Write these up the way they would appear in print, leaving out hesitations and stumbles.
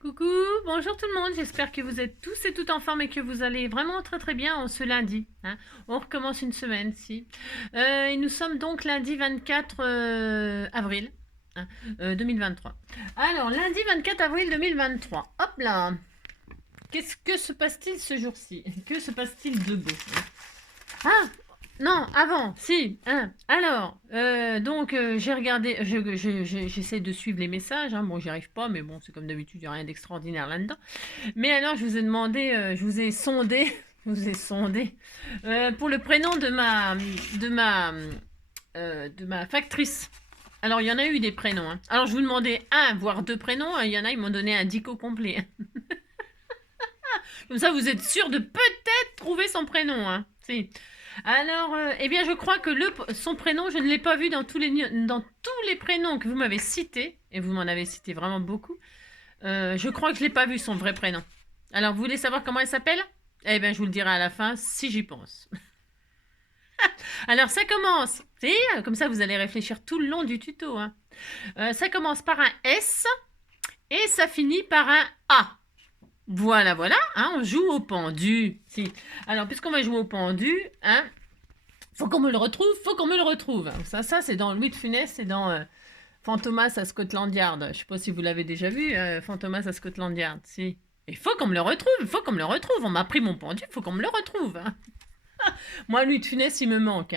Coucou, bonjour tout le monde, j'espère que vous êtes tous et toutes en forme et que vous allez vraiment très très bien en ce lundi. On recommence une semaine, si. Et nous sommes donc lundi 24 avril 2023. Alors, lundi 24 avril 2023, hop là. Qu'est-ce que se passe-t-il ce jour-ci? Que se passe-t-il de beau? Ah, non, avant, si. Alors, j'ai regardé, j'essaie de suivre les messages. Bon, j'y arrive pas, mais bon, c'est comme d'habitude, il n'y a rien d'extraordinaire là-dedans. Mais alors, je vous ai demandé, je vous ai sondé, je vous ai sondé pour le prénom de ma factrice. Alors, il y en a eu des prénoms. Alors, je vous demandais un, voire deux prénoms. Il y en a, ils m'ont donné un dico complet. Comme ça, vous êtes sûr de peut-être trouver son prénom. Si. Alors, eh bien, je crois que son prénom, je ne l'ai pas vu dans tous les prénoms que vous m'avez cités, et vous m'en avez cité vraiment beaucoup. Je crois que je ne l'ai pas vu son vrai prénom. Alors, vous voulez savoir comment elle s'appelle? Eh bien, je vous le dirai à la fin si j'y pense. Alors, ça commence. Comme ça, vous allez réfléchir tout le long du tuto. Ça commence par un S et ça finit par un A. Voilà, voilà, on joue au pendu. Si. Alors, puisqu'on va jouer au pendu, faut qu'on me le retrouve. Ça c'est dans Louis de Funès, c'est dans Fantomas à Scotland Yard. Je sais pas si vous l'avez déjà vu, Fantomas à Scotland Yard. Si. Il faut qu'on me le retrouve, On m'a pris mon pendu, il faut qu'on me le retrouve. Moi, Louis de Funès, il me manque.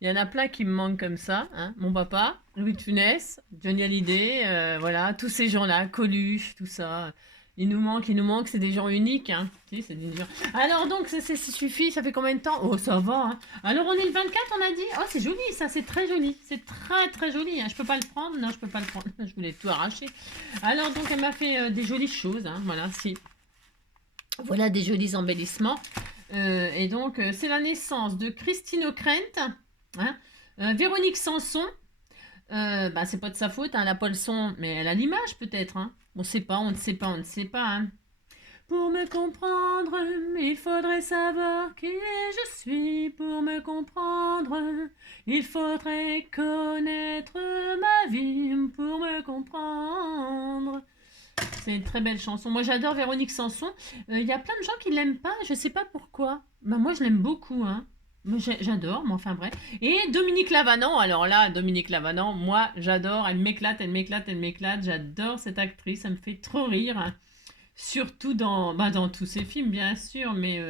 Il y en a plein qui me manquent comme ça. Mon papa, Louis de Funès, Johnny Hallyday, voilà, tous ces gens-là, Coluche, tout ça. Il nous manque, c'est des gens uniques. Si, c'est des gens... Alors donc, ça suffit, ça fait combien de temps? Oh, ça va. Alors, on est le 24, on a dit. Oh, c'est joli, ça, c'est très joli. C'est très, très joli. Je peux pas le prendre. Non, je peux pas le prendre. Je voulais tout arracher. Alors, donc, elle m'a fait des jolies choses. Voilà, si. Voilà des jolis embellissements. Et donc, c'est la naissance de Christine O'Krent, Véronique Sanson. C'est pas de sa faute, elle a pas le son, mais elle a l'image peut-être. On ne sait pas. Pour me comprendre, il faudrait savoir qui je suis. Pour me comprendre, il faudrait connaître ma vie. Pour me comprendre. C'est une très belle chanson. Moi, j'adore Véronique Sanson. Il y a plein de gens qui l'aiment pas. Je sais pas pourquoi. Moi, je l'aime beaucoup. Moi, j'adore, mais enfin bref. Et Dominique Lavanant, alors là, Dominique Lavanant, moi, j'adore. Elle m'éclate. J'adore cette actrice. Ça me fait trop rire. Surtout dans tous ses films, bien sûr. Mais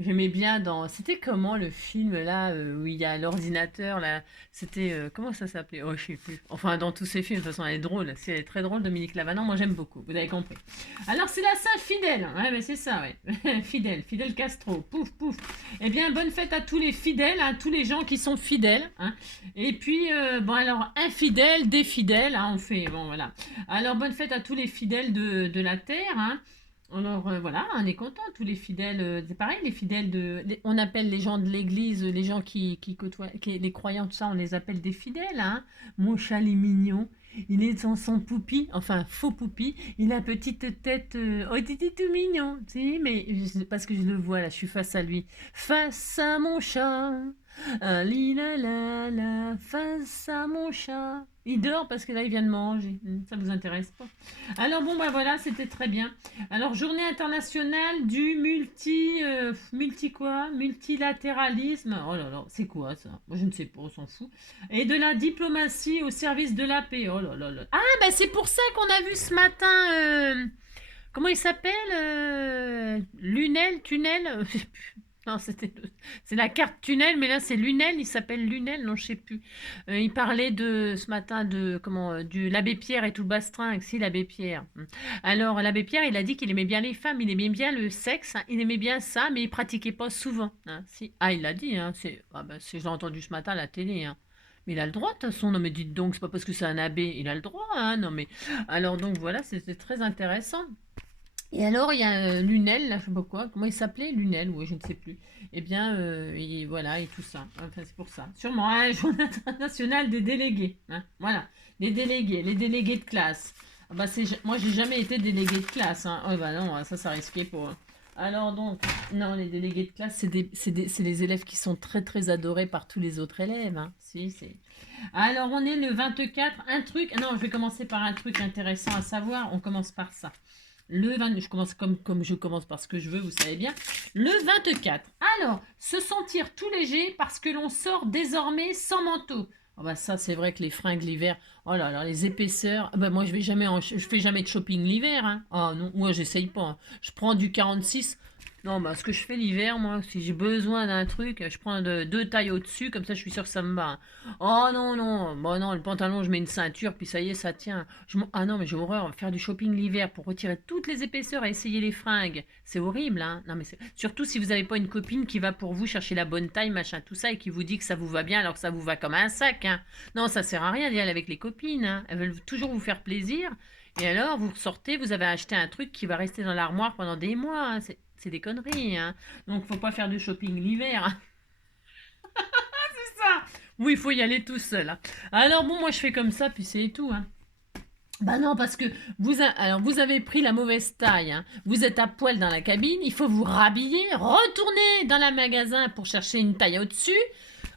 j'aimais bien dans... C'était comment le film là où il y a l'ordinateur là? C'était... comment ça s'appelait? Oh, je sais plus. Enfin, dans tous ces films, de toute façon, elle est drôle. C'est très drôle, Dominique Lavanant. Moi, j'aime beaucoup. Vous avez compris. Alors, c'est la Saint-Fidèle. Ouais, mais c'est ça, ouais. Fidèle Castro. Pouf, pouf. Eh bien, bonne fête à tous les fidèles, à tous les gens qui sont fidèles. Et puis, alors, infidèles, des fidèles. On fait... Bon, voilà. Alors, bonne fête à tous les fidèles de la Terre. Alors voilà, on est content, tous les fidèles, c'est pareil, les fidèles on appelle les gens de l'église, les gens qui côtoient, les croyants, tout ça, on les appelle des fidèles. Mon chat, il est mignon, il est dans son poupi, enfin faux poupi, il a petite tête, oh il était tout mignon, si, mais parce que je le vois là, je suis face à lui, face à mon chat, lila la la, face à mon chat. Il dort parce que là il vient de manger, ça vous intéresse pas? Alors bon voilà, c'était très bien. Alors, journée internationale du multilatéralisme. Oh là là, c'est quoi ça? Moi, je ne sais pas, on s'en fout. Et de la diplomatie au service de la paix. Oh là là là. Ah, c'est pour ça qu'on a vu ce matin. Comment il s'appelle? Lunel, Tunnel? Non, c'est la carte tunnel, mais là c'est Lunel, il s'appelle Lunel, non je sais plus. Il parlait de ce matin de l'abbé Pierre et tout le bastring, si l'abbé Pierre. Alors l'abbé Pierre, il a dit qu'il aimait bien les femmes, il aimait bien le sexe, il aimait bien ça, mais il pratiquait pas souvent. Si. Ah, il l'a dit, je l'ai entendu ce matin à la télé. Mais il a le droit, de toute façon. Non mais dites donc, c'est pas parce que c'est un abbé, il a le droit. Non mais alors donc voilà, c'était très intéressant. Et alors, il y a Lunel, là, je sais pas quoi, comment il s'appelait? Lunel, oui, je ne sais plus. Eh bien, voilà, et tout ça. Enfin, c'est pour ça. Sûrement, un journée internationale des délégués. Voilà, les délégués de classe. Moi, j'ai jamais été délégué de classe. Oh, bah non, ça risquait pour... Alors donc, non, les délégués de classe, c'est les élèves qui sont très très adorés par tous les autres élèves, hein. Si, c'est... Alors, on est le 24, un truc... Non, je vais commencer par un truc intéressant à savoir. On commence par ça. Le 20, je commence comme je commence par ce que je veux, vous savez bien. Le 24. Alors, se sentir tout léger parce que l'on sort désormais sans manteau. Oh bah ça, c'est vrai que les fringues l'hiver, oh là là, les épaisseurs. Bah moi, je fais jamais de shopping l'hiver, hein. Oh non, moi, j'essaye pas, hein. Je prends du 46. Non, bah ce que je fais l'hiver, moi, si j'ai besoin d'un truc, je prends deux tailles au-dessus, comme ça, je suis sûre que ça me va, hein. Oh non, non, bon non, le pantalon, je mets une ceinture, puis ça y est, ça tient. Ah non, mais j'ai horreur, faire du shopping l'hiver pour retirer toutes les épaisseurs et essayer les fringues. C'est horrible, hein. Non, mais surtout si vous n'avez pas une copine qui va pour vous chercher la bonne taille, machin, tout ça, et qui vous dit que ça vous va bien alors que ça vous va comme un sac, hein. Non, ça sert à rien d'y aller avec les copines, hein. Elles veulent toujours vous faire plaisir. Et alors, vous sortez, vous avez acheté un truc qui va rester dans l'armoire pendant des mois, hein. C'est des conneries, hein. Donc, faut pas faire du shopping l'hiver, hein. C'est ça. Oui, il faut y aller tout seul, hein. Alors bon, moi je fais comme ça, puis c'est tout, hein. Bah non, parce que alors vous avez pris la mauvaise taille, hein. Vous êtes à poil dans la cabine, il faut vous rhabiller, retourner dans le magasin pour chercher une taille au-dessus,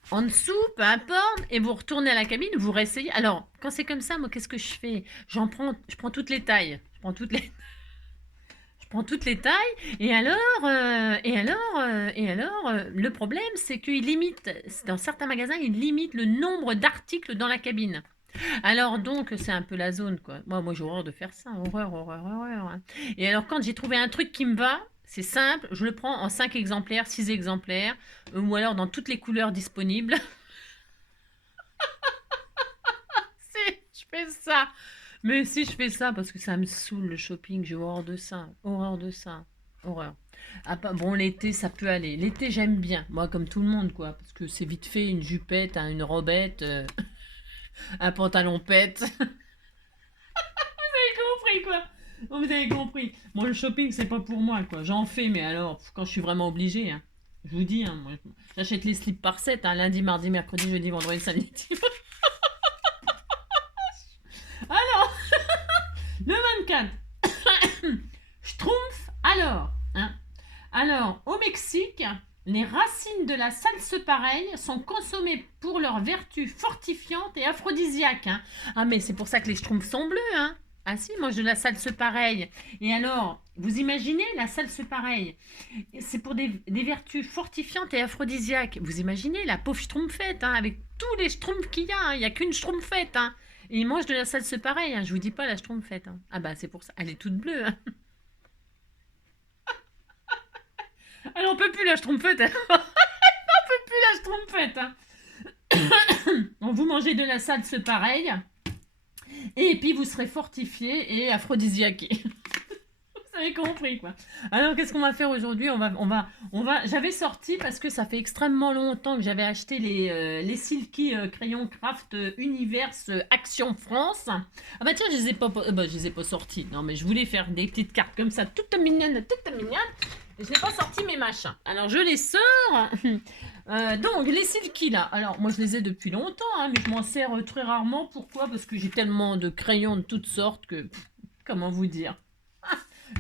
en dessous, peu importe, et vous retournez à la cabine, vous réessayez. Alors, quand c'est comme ça, moi, qu'est-ce que je fais? Je prends toutes les tailles. Je prends toutes les tailles, le problème, c'est qu'il limite, dans certains magasins, il limite le nombre d'articles dans la cabine. Alors donc, c'est un peu la zone, quoi. Moi j'ai horreur de faire ça. Horreur, horreur, horreur, hein. Et alors, quand j'ai trouvé un truc qui me va, c'est simple, je le prends en 5 exemplaires, 6 exemplaires, ou alors dans toutes les couleurs disponibles. Je fais ça. Mais si je fais ça, parce que ça me saoule le shopping, j'ai horreur de ça. Horreur de ça. Horreur. Ah, bon, l'été, ça peut aller. L'été, j'aime bien. Moi, comme tout le monde, quoi. Parce que c'est vite fait, une jupette, hein, une robette, un pantalon pète. Compris, quoi. Bon, vous avez compris. Moi, le shopping, c'est pas pour moi, quoi. J'en fais, mais alors, quand je suis vraiment obligée, hein. Je vous dis, hein, moi, j'achète les slips par 7, hein, lundi, mardi, mercredi, jeudi, vendredi, samedi, dimanche. Alors, le 24. Schtroumpf, hein. Alors, au Mexique, les racines de la salse-pareille sont consommées pour leurs vertus fortifiantes et aphrodisiaques, hein. Ah, mais c'est pour ça que les schtroumpfs sont bleus, hein. Ah si, mange de la salse-pareille. Et alors, vous imaginez la salse-pareille? C'est pour des vertus fortifiantes et aphrodisiaques. Vous imaginez la pauvre schtroumpfette, hein, avec tous les schtroumpfs qu'il y a, hein. Il n'y a qu'une schtroumpfette, hein. Et ils mangent de la salse-pareille, hein. Je vous dis pas la schtroumpfette, hein. Ah bah c'est pour ça. Elle est toute bleue, hein. Elle n'en peut plus la schtroumpfette, hein. Elle n'en peut plus la schtroumpfette, hein. Bon, vous mangez de la salse-pareille. Et puis vous serez fortifié et aphrodisiaqué. Vous avez compris, quoi. Alors qu'est-ce qu'on va faire aujourd'hui? J'avais sorti parce que ça fait extrêmement longtemps que j'avais acheté les Silky crayons craft Universe Action France. Ah bah tiens, je les ai pas sortis. Non mais je voulais faire des petites cartes comme ça, toutes mignonnes. Et je n'ai pas sorti mes machins. Alors je les sors. Donc les Silky là, alors moi je les ai depuis longtemps, hein, mais je m'en sers très rarement. Pourquoi? Parce que j'ai tellement de crayons de toutes sortes que, comment vous dire,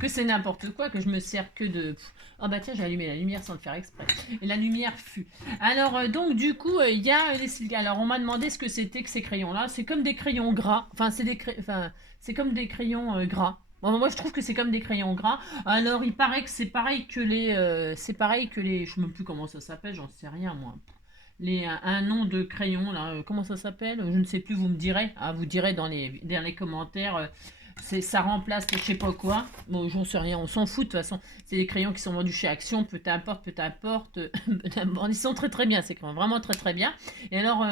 que c'est n'importe quoi, que je me sers que de... Oh bah tiens, j'ai allumé la lumière sans le faire exprès. Et la lumière fut. Alors donc du coup, il y a les Silky. Alors on m'a demandé ce que c'était que ces crayons là. C'est comme des crayons gras. Enfin c'est comme des crayons gras. Bon, moi je trouve que c'est comme des crayons gras. Alors il paraît que c'est pareil que les je sais même plus comment ça s'appelle, j'en sais rien moi. Un nom de crayon là, comment ça s'appelle? Je ne sais plus, vous me direz. Ah, vous direz dans les commentaires. Ça remplace je sais pas quoi. Bon, j'en sais rien, on s'en fout de toute façon. C'est des crayons qui sont vendus chez Action, peu importe. Bon, ils sont très très bien, c'est vraiment très très bien. Et alors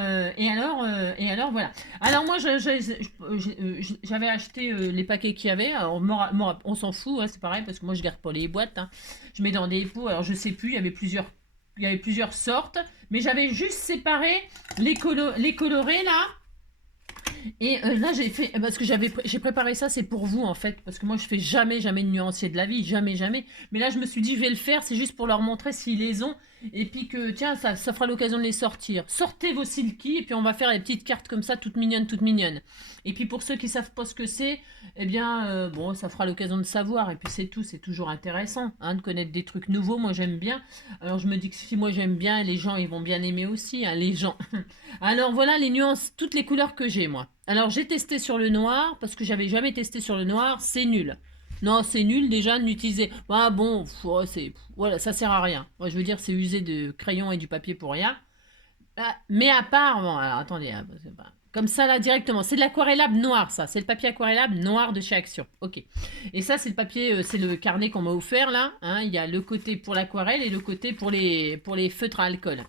voilà. Alors moi j'avais acheté les paquets qu'il y avait. Alors on s'en fout, hein, c'est pareil parce que moi je garde pas les boîtes, hein. Je mets dans des pots. Alors je sais plus, il y avait plusieurs sortes, mais j'avais juste séparé les colorés là. Et là j'ai fait, parce que j'ai préparé ça, c'est pour vous en fait, parce que moi je fais jamais de nuancier de la vie, jamais. Mais là je me suis dit je vais le faire, c'est juste pour leur montrer s'ils les ont. et puis que, tiens, ça fera l'occasion de les sortir. Sortez vos silky, et puis on va faire les petites cartes comme ça, toutes mignonnes, toutes mignonnes. Et puis pour ceux qui savent pas ce que c'est, eh bien, bon, ça fera l'occasion de savoir, et puis c'est tout, c'est toujours intéressant, hein, de connaître des trucs nouveaux, moi j'aime bien. Alors je me dis que si moi j'aime bien, les gens, ils vont bien aimer aussi, hein, les gens. Alors voilà les nuances, toutes les couleurs que j'ai, moi. Alors j'ai testé sur le noir, parce que j'avais jamais testé sur le noir, c'est nul. Non, c'est nul déjà de l'utiliser. Ah bon, voilà, ça sert à rien. Moi, je veux dire, c'est user de crayon et du papier pour rien. Ah, mais à part, bon, alors attendez, hein, c'est pas- comme ça là directement, c'est de l'aquarellable noir ça, c'est le papier aquarellable noir de chez Action. Ok. Et ça c'est le papier, c'est le carnet qu'on m'a offert là. Hein. Il y a le côté pour l'aquarelle et le côté pour les feutres à alcool.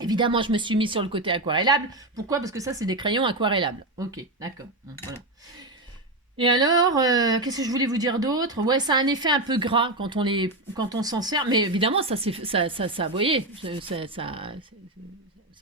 Évidemment, je me suis mis sur le côté aquarellable. Pourquoi? Parce que ça c'est des crayons aquarellables. Ok, d'accord. Voilà. Et alors, qu'est-ce que je voulais vous dire d'autre? Ouais, ça a un effet un peu gras quand on s'en sert, mais évidemment, ça, vous voyez, ça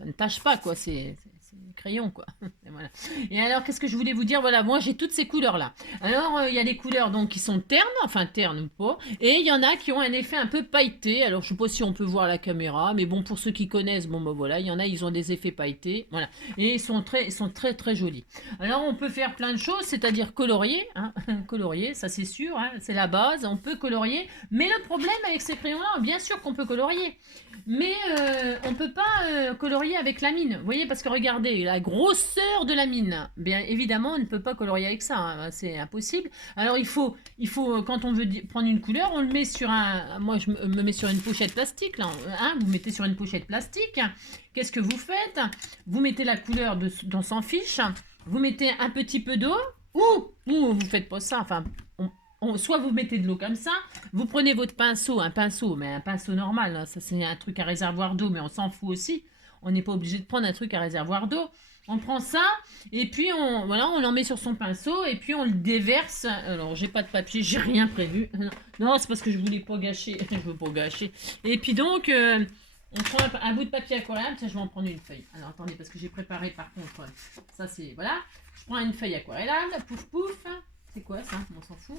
ne tâche pas, quoi, c'est un crayon, quoi. Et voilà. Et alors, qu'est-ce que je voulais vous dire? Voilà, moi, j'ai toutes ces couleurs-là. Alors, il y a des couleurs, donc, qui sont ternes, enfin, ternes ou pas, et il y en a qui ont un effet un peu pailleté. Alors, je sais pas si on peut voir à la caméra, mais bon, pour ceux qui connaissent, bon, ben voilà, il y en a, ils ont des effets pailletés, voilà. Et ils sont très, très jolis. Alors on peut faire plein de choses, c'est-à-dire colorier, hein, colorier, ça c'est sûr, hein, c'est la base, on peut colorier. Mais le problème avec ces crayons-là, bien sûr qu'on peut colorier, mais on ne peut pas colorier avec la mine. Vous voyez, parce que regardez, la grosseur de la mine, bien évidemment, on ne peut pas colorier avec ça, hein, c'est impossible. Alors il faut quand on veut prendre une couleur, on le met sur un... Moi je me mets sur une pochette plastique, là, hein, vous mettez sur une pochette plastique. Qu'est-ce que vous faites? Vous mettez la couleur dans s'en fiche. Vous mettez un petit peu d'eau, ou vous faites pas ça, enfin, soit vous mettez de l'eau comme ça, vous prenez votre pinceau, mais un pinceau normal, hein, ça c'est un truc à réservoir d'eau, mais on s'en fout aussi, on n'est pas obligé de prendre un truc à réservoir d'eau, on prend ça, et puis voilà, on l'en met sur son pinceau, et puis on le déverse, alors j'ai pas de papier, j'ai rien prévu, non c'est parce que je voulais pas gâcher, je veux pas gâcher, et puis donc... on prend un bout de papier aquarellable, tiens, je vais en prendre une feuille. Alors attendez, parce que j'ai préparé par contre, ça c'est, voilà. Je prends une feuille aquarellable, pouf pouf. C'est quoi ça? On s'en fout.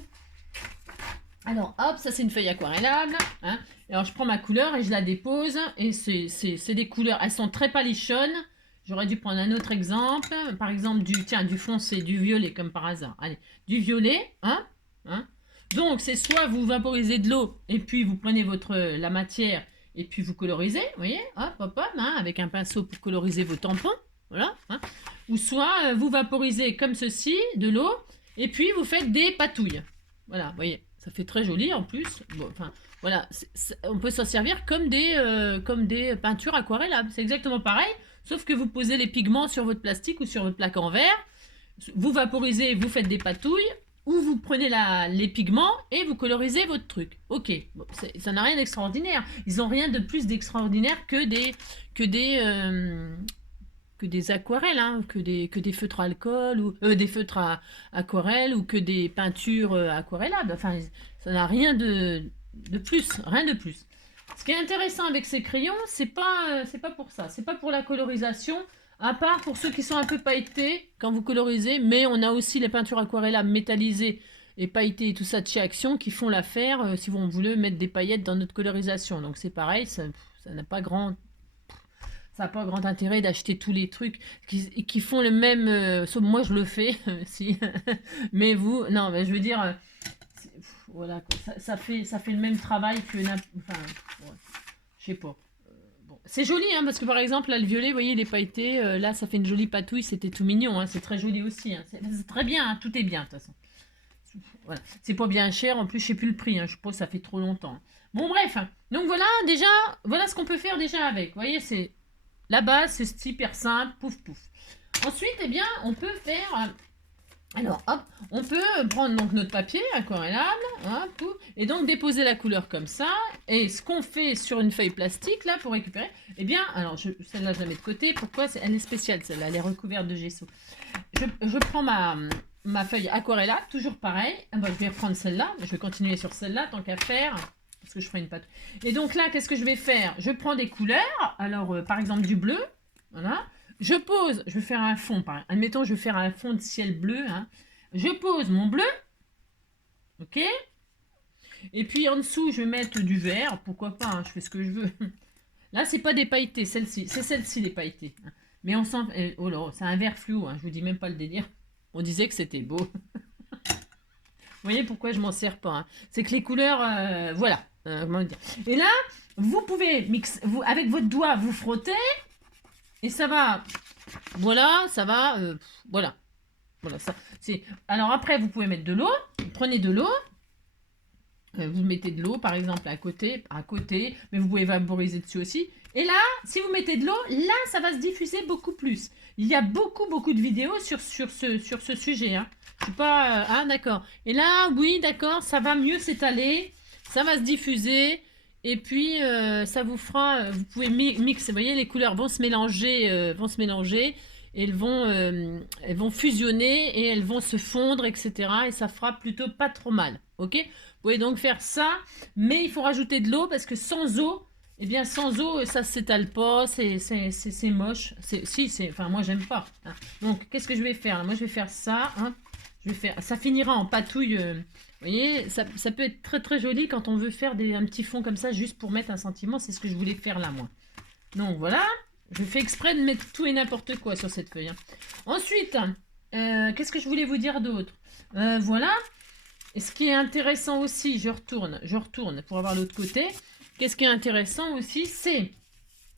Alors hop, ça c'est une feuille aquarellable. Hein. Alors je prends ma couleur et je la dépose. Et c'est des couleurs, elles sont très palichonnes. J'aurais dû prendre un autre exemple. Par exemple, du foncé, du violet comme par hasard. Allez, du violet, hein. Donc c'est soit vous vaporisez de l'eau et puis vous prenez la matière et puis vous colorisez, vous voyez, hop, hop, hop, hein, avec un pinceau pour coloriser vos tampons, voilà. Hein. Ou soit vous vaporisez comme ceci, de l'eau, et puis vous faites des patouilles. Voilà, vous voyez, ça fait très joli en plus. Bon, enfin, voilà, on peut s'en servir comme des peintures aquarellables. C'est exactement pareil, sauf que vous posez les pigments sur votre plastique ou sur votre plaque en verre, vous vaporisez, vous faites des patouilles, ou vous prenez les pigments et vous colorisez votre truc. Ok, bon, ça n'a rien d'extraordinaire. Ils n'ont rien de plus d'extraordinaire que des aquarelles, hein, que des feutres à alcool, ou des feutres à aquarelle, ou que des peintures aquarellables. Enfin, ça n'a rien de plus, rien de plus. Ce qui est intéressant avec ces crayons, c'est pas pour ça, c'est pas pour la colorisation, à part pour ceux qui sont un peu pailletés quand vous colorisez, mais on a aussi les peintures aquarellables métallisées et pailletées et tout ça de chez Action qui font l'affaire si on voulait mettre des paillettes dans notre colorisation. Donc c'est pareil, ça n'a pas grand intérêt d'acheter tous les trucs qui font le même. Sauf moi je le fais, si. Mais vous, non, mais je veux dire, voilà, ça fait le même travail que enfin, ouais, je sais pas. C'est joli, hein, parce que par exemple, là, le violet, vous voyez, il est pailleté. Là, ça fait une jolie patouille. C'était tout mignon. Hein, c'est très joli aussi. Hein, c'est très bien. Hein, tout est bien, de toute façon. Voilà. C'est pas bien cher. En plus, je sais plus le prix. Hein, je pense que ça fait trop longtemps. Bon, bref. Donc, voilà, déjà, voilà ce qu'on peut faire déjà avec. Vous voyez, c'est la base, c'est hyper simple. Pouf, pouf. Ensuite, eh bien, on peut faire... Alors, hop, on peut prendre donc notre papier aquarellable, hop, et donc déposer la couleur comme ça. Et ce qu'on fait sur une feuille plastique, là, pour récupérer, eh bien, alors, celle-là, je la mets de côté. Pourquoi? Elle est spéciale, celle-là, elle est recouverte de gesso. Je prends ma feuille aquarellable, toujours pareil. Ah ben, je vais reprendre celle-là, je vais continuer sur celle-là, tant qu'à faire, parce que je ferai une pâte. Et donc là, qu'est-ce que je vais faire? Je prends des couleurs, alors, par exemple, du bleu, voilà. Je pose, je vais faire un fond, admettons, je vais faire un fond de ciel bleu. Hein. Je pose mon bleu, ok. Et puis en dessous, je vais mettre du vert, pourquoi pas, hein, je fais ce que je veux. Là, c'est pas des pailletés, celle-ci. C'est celle-ci, les pailletés. Mais on sent... Oh là, c'est un vert fluo, hein. Je vous dis même pas le délire. On disait que c'était beau. Vous voyez pourquoi je m'en sers pas, hein. C'est que les couleurs... voilà. Comment dire. Et là, vous pouvez mixer... avec votre doigt, vous frottez. Et ça va... Voilà, ça va... voilà. Voilà, ça. Alors après, vous pouvez mettre de l'eau. Prenez de l'eau. Vous mettez de l'eau, par exemple, à côté, mais vous pouvez vaporiser dessus aussi. Et là, si vous mettez de l'eau, là, ça va se diffuser beaucoup plus. Il y a beaucoup de vidéos sur ce sujet. Hein. Je suis pas... ah, d'accord. Et là, oui, d'accord, ça va mieux s'étaler. Ça va se diffuser. Et puis, ça vous fera... vous pouvez mixer. Vous voyez, les couleurs vont se mélanger. Et elles vont fusionner et elles vont se fondre, etc. Et ça fera plutôt pas trop mal. Ok ? Vous pouvez donc faire ça, mais il faut rajouter de l'eau parce que sans eau, eh bien sans eau, ça s'étale pas, c'est moche. Enfin moi j'aime pas. Hein. Donc qu'est-ce que je vais faire là? Moi je vais faire ça. Hein. Ça finira en patouille. Vous voyez, ça peut être très joli quand on veut faire un petit fond comme ça juste pour mettre un sentiment. C'est ce que je voulais faire là moi. Donc voilà, je fais exprès de mettre tout et n'importe quoi sur cette feuille. Hein. Ensuite, qu'est-ce que je voulais vous dire d'autre? Voilà. Et ce qui est intéressant aussi, je retourne pour avoir l'autre côté. Qu'est-ce qui est intéressant aussi, c'est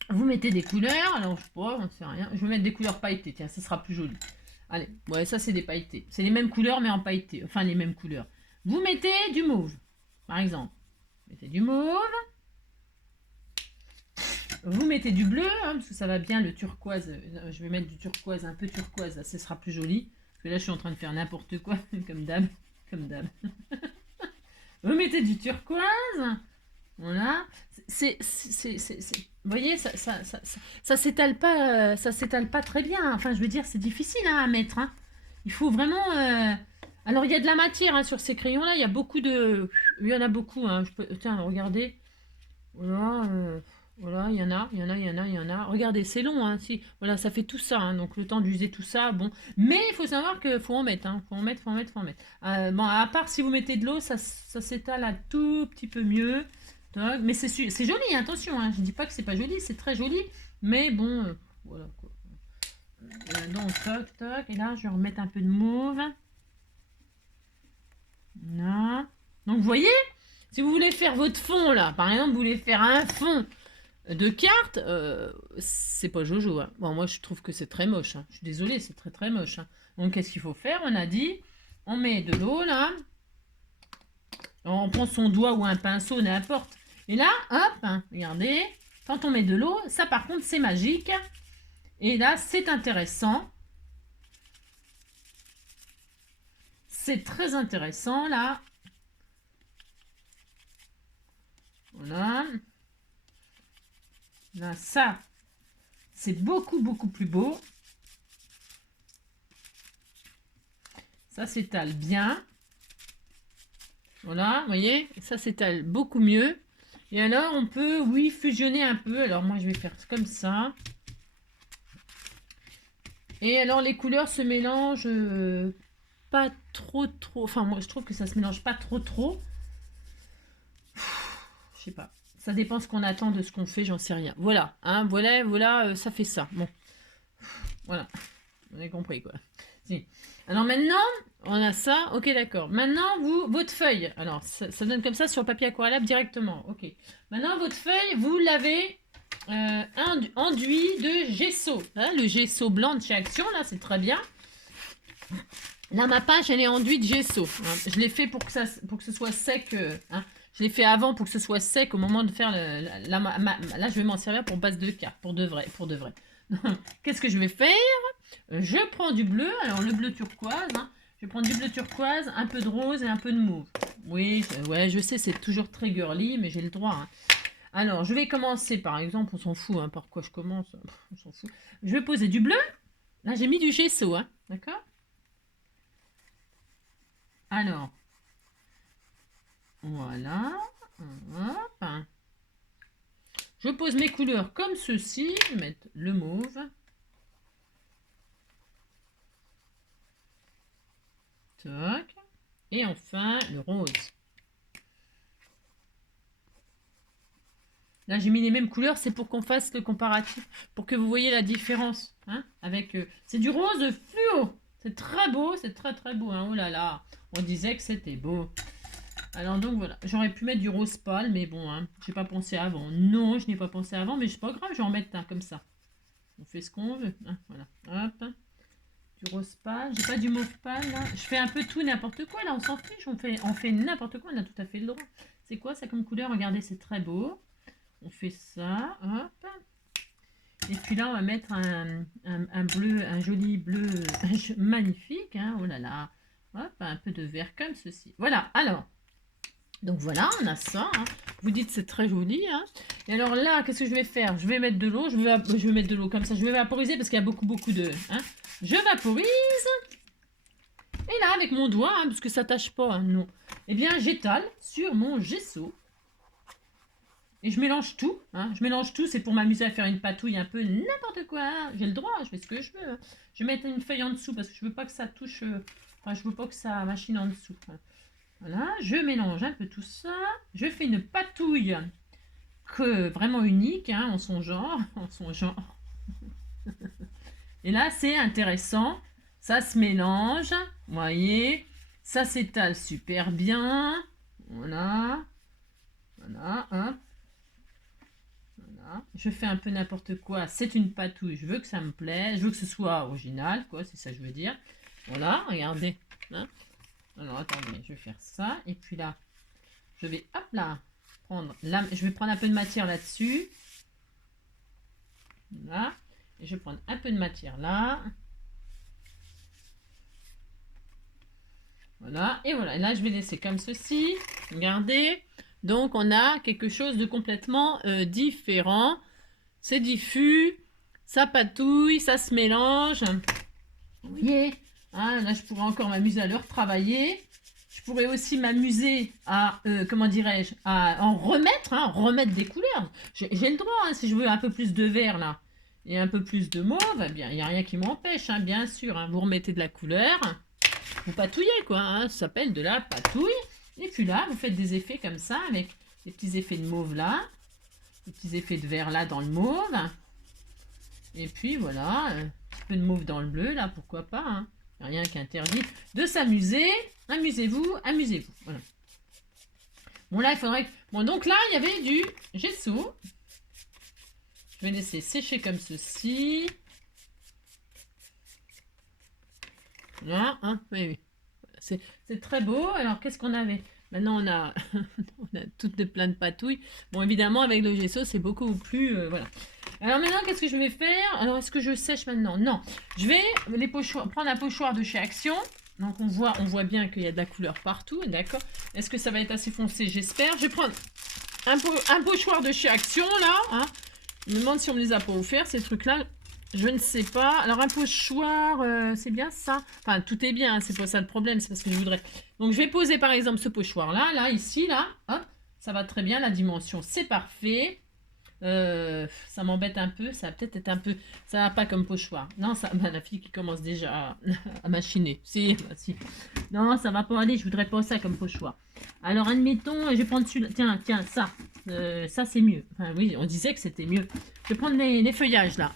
vous mettez des couleurs. Alors je sais pas, on ne sait rien. Je vais mettre des couleurs pailletées, tiens, ça sera plus joli. Allez, ouais, ça c'est des pailletés. C'est les mêmes couleurs mais en pailleté. Enfin les mêmes couleurs. Vous mettez du mauve, par exemple. Vous mettez du mauve. Vous mettez du bleu, hein, parce que ça va bien le turquoise. Je vais mettre du turquoise, un peu turquoise, là, ce sera plus joli. Parce que là je suis en train de faire n'importe quoi, comme d'hab. Comme d'hab. Vous mettez du turquoise. Voilà. Vous voyez, ça s'étale pas très bien. Enfin, je veux dire, c'est difficile hein, à mettre. Hein. Il faut vraiment... Alors, il y a de la matière hein, sur ces crayons-là. Il y a beaucoup de... Il y en a beaucoup. Hein. Tiens, regardez. Voilà. Voilà, il y en a. Regardez, c'est long, hein. Si, voilà, ça fait tout ça, hein, donc le temps d'user tout ça, bon. Mais il faut savoir qu'il faut en mettre, hein. Faut en mettre. Bon, à part si vous mettez de l'eau, ça s'étale un tout petit peu mieux. Mais c'est joli, attention, hein. Je dis pas que c'est pas joli, c'est très joli. Mais bon, voilà quoi. Donc, toc. Et là, je vais remettre un peu de mauve. Là. Donc, vous voyez, si vous voulez faire votre fond, là, par exemple, vous voulez faire un fond de cartes, c'est pas Jojo. Hein. Bon, moi, je trouve que c'est très moche. Hein. Je suis désolée, c'est très moche. Hein. Donc, qu'est-ce qu'il faut faire? On a dit, on met de l'eau, là. On prend son doigt ou un pinceau, n'importe. Et là, hop, hein, regardez. Quand on met de l'eau, ça, par contre, c'est magique. Et là, c'est intéressant. C'est très intéressant, là. Voilà. Là, ça, c'est beaucoup plus beau. Ça s'étale bien. Voilà, vous voyez, ça s'étale beaucoup mieux. Et alors, on peut, oui, fusionner un peu. Alors, moi, je vais faire comme ça. Et alors, les couleurs se mélangent pas trop. Enfin, moi, je trouve que ça se mélange pas trop. Je sais pas. Ça dépend ce qu'on attend de ce qu'on fait, j'en sais rien. Voilà, hein, voilà, ça fait ça. Bon, voilà, vous avez compris quoi. Si. Alors maintenant, on a ça, ok d'accord. Maintenant, votre feuille, alors ça donne comme ça sur le papier aquarellable directement, ok. Maintenant, votre feuille, vous l'avez enduit de gesso. Hein, le gesso blanc de chez Action, là, c'est très bien. Là, ma page, elle est enduite de gesso. Hein. Je l'ai fait pour que ce soit sec. Hein. Je l'ai fait avant pour que ce soit sec au moment de faire là, je vais m'en servir pour base de carte, pour de vrai. Qu'est-ce que je vais faire? Je prends du bleu, alors le bleu turquoise. Hein. Je vais prendre du bleu turquoise, un peu de rose et un peu de mauve. Oui, ouais, je sais, c'est toujours très girly, mais j'ai le droit. Hein. Alors, je vais commencer, par exemple, on s'en fout, hein, par quoi je commence. On s'en fout. Je vais poser du bleu. Là, j'ai mis du gesso, hein, d'accord? Alors, voilà. Hop. Je pose mes couleurs comme ceci. Je vais mettre le mauve. Toc. Et enfin, le rose. Là, j'ai mis les mêmes couleurs, c'est pour qu'on fasse le comparatif, pour que vous voyez la différence. Hein, avec, c'est du rose fluo. C'est très beau, c'est très très beau. Hein, oh là là, on disait que c'était beau. Alors donc voilà, j'aurais pu mettre du rose pâle, mais bon, hein, j'ai pas pensé avant. Non, je n'ai pas pensé avant, mais c'est pas grave, je vais en mettre un comme ça. On fait ce qu'on veut. Hein, voilà, hop. Du rose pâle, j'ai pas du mauve pâle là. Je fais un peu tout n'importe quoi là, on s'en fiche, on fait n'importe quoi, on a tout à fait le droit. C'est quoi ça comme couleur? Regardez, c'est très beau. On fait ça, hop. Et puis là, on va mettre un bleu, un joli bleu magnifique. Hein, oh là là. Hop, un peu de vert comme ceci. Voilà, alors. Donc voilà, on a ça. Hein. Vous dites c'est très joli. Hein. Et alors là, qu'est-ce que je vais faire? Je vais mettre de l'eau. Je vais mettre de l'eau comme ça. Je vais vaporiser parce qu'il y a beaucoup de... Hein. Je vaporise. Et là, avec mon doigt, hein, parce que ça tâche pas, hein, non. Eh bien, j'étale sur mon gesso. Et je mélange tout. Hein. Je mélange tout, c'est pour m'amuser à faire une patouille un peu n'importe quoi. Hein. J'ai le droit, je fais ce que je veux. Hein. Je vais mettre une feuille en dessous parce que je veux pas que ça touche... Enfin, je veux pas que ça machine en dessous. Hein. Voilà, je mélange un peu tout ça. Je fais une patouille vraiment unique hein, en son genre. En son genre. Et là, c'est intéressant. Ça se mélange. Vous voyez. Ça s'étale super bien. Voilà. Voilà, hop. Voilà. Je fais un peu n'importe quoi. C'est une patouille. Je veux que ça me plaise. Je veux que ce soit original, quoi. C'est ça que je veux dire. Voilà, regardez. Hein. Alors, attendez, je vais faire ça. Et puis là, je vais, hop là, je vais prendre un peu de matière là-dessus. Là. Et je vais prendre un peu de matière là. Voilà. Et voilà. Et là, je vais laisser comme ceci. Regardez. Donc, on a quelque chose de complètement différent. C'est diffus. Ça patouille. Ça se mélange. Vous voyez hein, là, je pourrais encore m'amuser à le retravailler. Je pourrais aussi m'amuser à, comment dirais-je, à en remettre, hein, remettre des couleurs. J'ai le droit, hein, si je veux un peu plus de vert là, et un peu plus de mauve, eh bien, il n'y a rien qui m'empêche, hein, bien sûr. Hein, vous remettez de la couleur, vous patouillez, quoi. Hein, ça s'appelle de la patouille. Et puis là, vous faites des effets comme ça, avec des petits effets de mauve là, des petits effets de vert là dans le mauve. Et puis voilà, un petit peu de mauve dans le bleu, là, pourquoi pas. Hein. Il n'y a rien qui interdit de s'amuser. Amusez-vous, amusez-vous. Voilà. Bon, là, il faudrait... Bon, donc là, il y avait du gesso. Je vais laisser sécher comme ceci. Là, hein, oui, oui. C'est très beau. Alors, qu'est-ce qu'on avait? Maintenant, on a, on a toutes des plein de patouilles. Bon, évidemment, avec le gesso, c'est beaucoup plus... voilà. Alors maintenant, qu'est-ce que je vais faire? Alors, est-ce que je sèche maintenant? Non. Je vais prendre un pochoir de chez Action. Donc, on voit bien qu'il y a de la couleur partout. D'accord. Est-ce que ça va être assez foncé? J'espère. Je vais prendre un pochoir de chez Action, là. Hein. Je me demande si on me les a pas offerts, ces trucs-là. Je ne sais pas. Alors, un pochoir, c'est bien ça? Enfin, tout est bien, hein, c'est pas ça le problème, c'est parce que je voudrais... Donc, je vais poser, par exemple, ce pochoir-là, là, ici, là. Hop, ça va très bien, la dimension, c'est parfait. Ça m'embête un peu, ça va peut-être être un peu... Ça va pas comme pochoir. Non, ça... la fille qui commence déjà à machiner. Si, si. Non, ça va pas aller, je voudrais pas ça comme pochoir. Alors, admettons, je vais prendre celui-là. Tiens, ça. Ça, c'est mieux. Enfin, oui, on disait que c'était mieux. Je vais prendre les feuillages, là.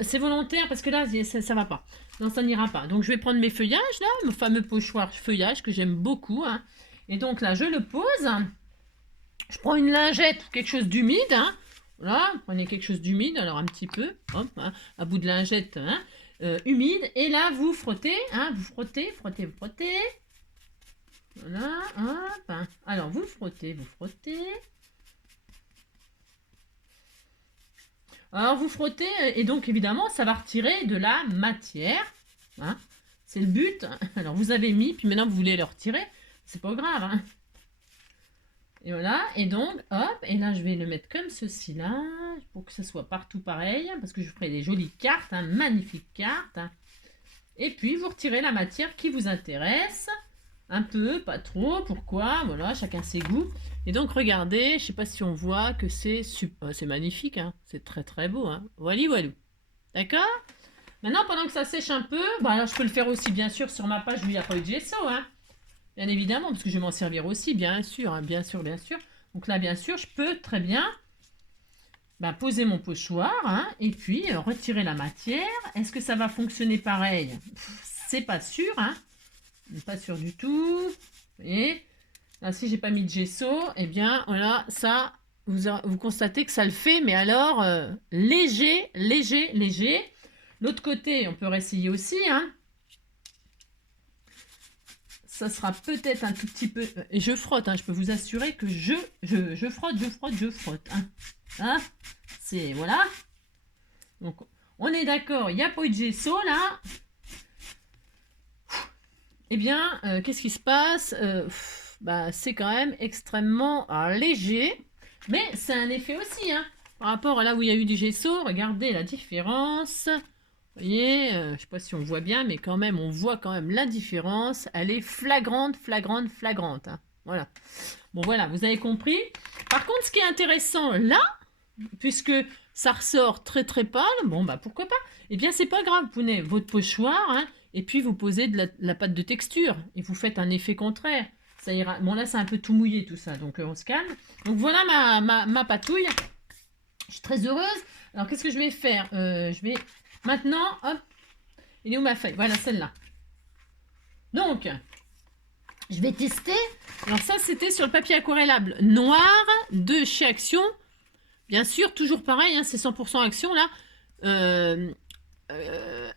C'est volontaire, parce que là, ça va pas. Non, ça n'ira pas. Donc, je vais prendre mes feuillages, là, mon fameux pochoir feuillage, que j'aime beaucoup. Hein. Et donc, là, je le pose. Je prends une lingette ou quelque chose d'humide. Hein. Voilà, prenez quelque chose d'humide, alors un petit peu. Hop, hein, à bout de lingette hein, humide. Et là, vous frottez. Hein, vous frottez, frottez, frottez. Voilà, hop. Hein. Alors, vous frottez, vous frottez. Alors, vous frottez, et donc, évidemment, ça va retirer de la matière. Hein. C'est le but. Alors, vous avez mis, puis maintenant, vous voulez le retirer. C'est pas grave. Hein. Et voilà, et donc, hop, et là, je vais le mettre comme ceci, là, pour que ça soit partout pareil, parce que je ferai des jolies cartes, hein, magnifiques cartes. Et puis, vous retirez la matière qui vous intéresse. Un peu, pas trop, pourquoi, voilà, chacun ses goûts. Et donc, regardez, je ne sais pas si on voit que c'est magnifique, hein, c'est très très beau, hein. Voilà, voilà. D'accord? Maintenant, pendant que ça sèche un peu, bah, alors je peux le faire aussi, bien sûr, sur ma page où il n'y a pas eu de gesso, hein. Bien évidemment, parce que je vais m'en servir aussi, bien sûr, hein, bien sûr, bien sûr. Donc là, bien sûr, je peux très bien poser mon pochoir hein, et puis retirer la matière. Est-ce que ça va fonctionner pareil? C'est pas sûr, hein. Pas sûr du tout. Vous voyez? Là, si j'ai pas mis de gesso, eh bien, voilà, ça, vous constatez que ça le fait, mais alors, léger, léger, léger. L'autre côté, on peut réessayer aussi, hein. Ça sera peut-être un tout petit peu... Et je frotte, hein, je peux vous assurer que je frotte, je frotte. Hein. Hein, c'est... Voilà. Donc, on est d'accord, il n'y a pas eu de gesso, là. Eh bien, qu'est-ce qui se passe? C'est quand même extrêmement léger. Mais c'est un effet aussi, hein. Par rapport à là où il y a eu du gesso, regardez la différence. Vous voyez, je ne sais pas si on voit bien, mais quand même, on voit quand même la différence. Elle est flagrante, flagrante, flagrante. Hein. Voilà. Bon, voilà, vous avez compris. Par contre, ce qui est intéressant là, puisque ça ressort très, très pâle, bon, pourquoi pas? Eh bien, c'est pas grave. Vous prenez votre pochoir, hein, et puis vous posez de la pâte de texture. Et vous faites un effet contraire. Ça ira. Bon, là, c'est un peu tout mouillé, tout ça. Donc, on se calme. Donc, voilà ma patouille. Je suis très heureuse. Alors, qu'est-ce que je vais faire? Je vais... Maintenant, hop, il est où ma feuille? Voilà, celle-là. Donc, je vais tester. Alors ça, c'était sur le papier aquarellable noir de chez Action. Bien sûr, toujours pareil, hein, c'est 100% Action, là.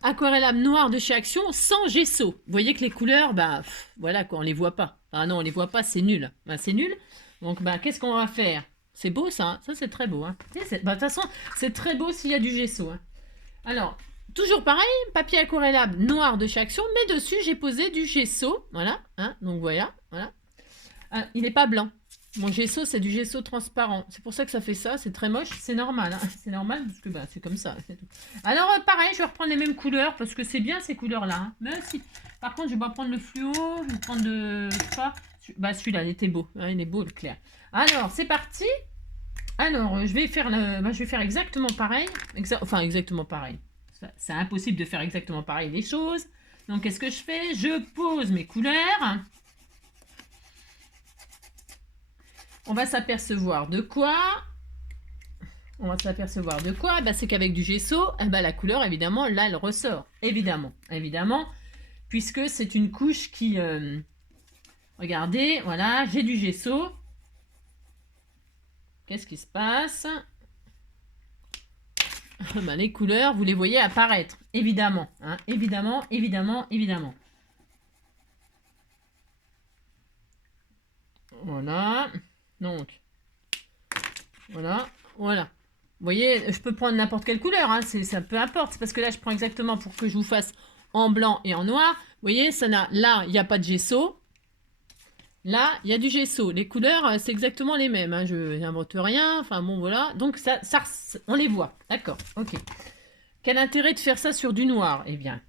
Aquarellable noir de chez Action, sans gesso. Vous voyez que les couleurs, voilà, quoi, on les voit pas. Ah non, on les voit pas, c'est nul. C'est nul. Donc, qu'est-ce qu'on va faire? C'est beau, ça. Hein. Ça, c'est très beau. Hein. De toute façon, c'est très beau s'il y a du gesso. Hein. Alors, toujours pareil, papier aquarellable noir de chez Action, mais dessus, j'ai posé du gesso. Voilà, hein, donc voilà. Il n'est pas blanc. Mon gesso, c'est du gesso transparent. C'est pour ça que ça fait ça, c'est très moche. C'est normal, hein. C'est normal parce que c'est comme ça. Tout. Alors, pareil, je vais reprendre les mêmes couleurs parce que c'est bien ces couleurs-là. Hein. Mais si. Par contre, je vais pas prendre le fluo, je vais prendre de... celui-là, il était beau. Hein, il est beau, le clair. Alors, c'est parti. Alors, je vais faire exactement pareil. Exactement pareil. C'est impossible de faire exactement pareil les choses. Donc, qu'est-ce que je fais? Je pose mes couleurs. On va s'apercevoir de quoi? C'est qu'avec du gesso, la couleur, évidemment, là, elle ressort. Évidemment. Puisque c'est une couche qui... regardez, voilà, j'ai du gesso. Qu'est-ce qui se passe? Les couleurs, vous les voyez apparaître. Évidemment. Hein, évidemment. Voilà. Donc. Voilà. Vous voyez, je peux prendre n'importe quelle couleur. Hein, ça peu importe. C'est parce que là, je prends exactement pour que je vous fasse en blanc et en noir. Vous voyez, là, il n'y a pas de gesso. Là, il y a du gesso. Les couleurs, c'est exactement les mêmes. Hein. Je n'invente rien. Enfin, bon, voilà. Donc, ça, on les voit. D'accord. OK. Quel intérêt de faire ça sur du noir? Eh bien,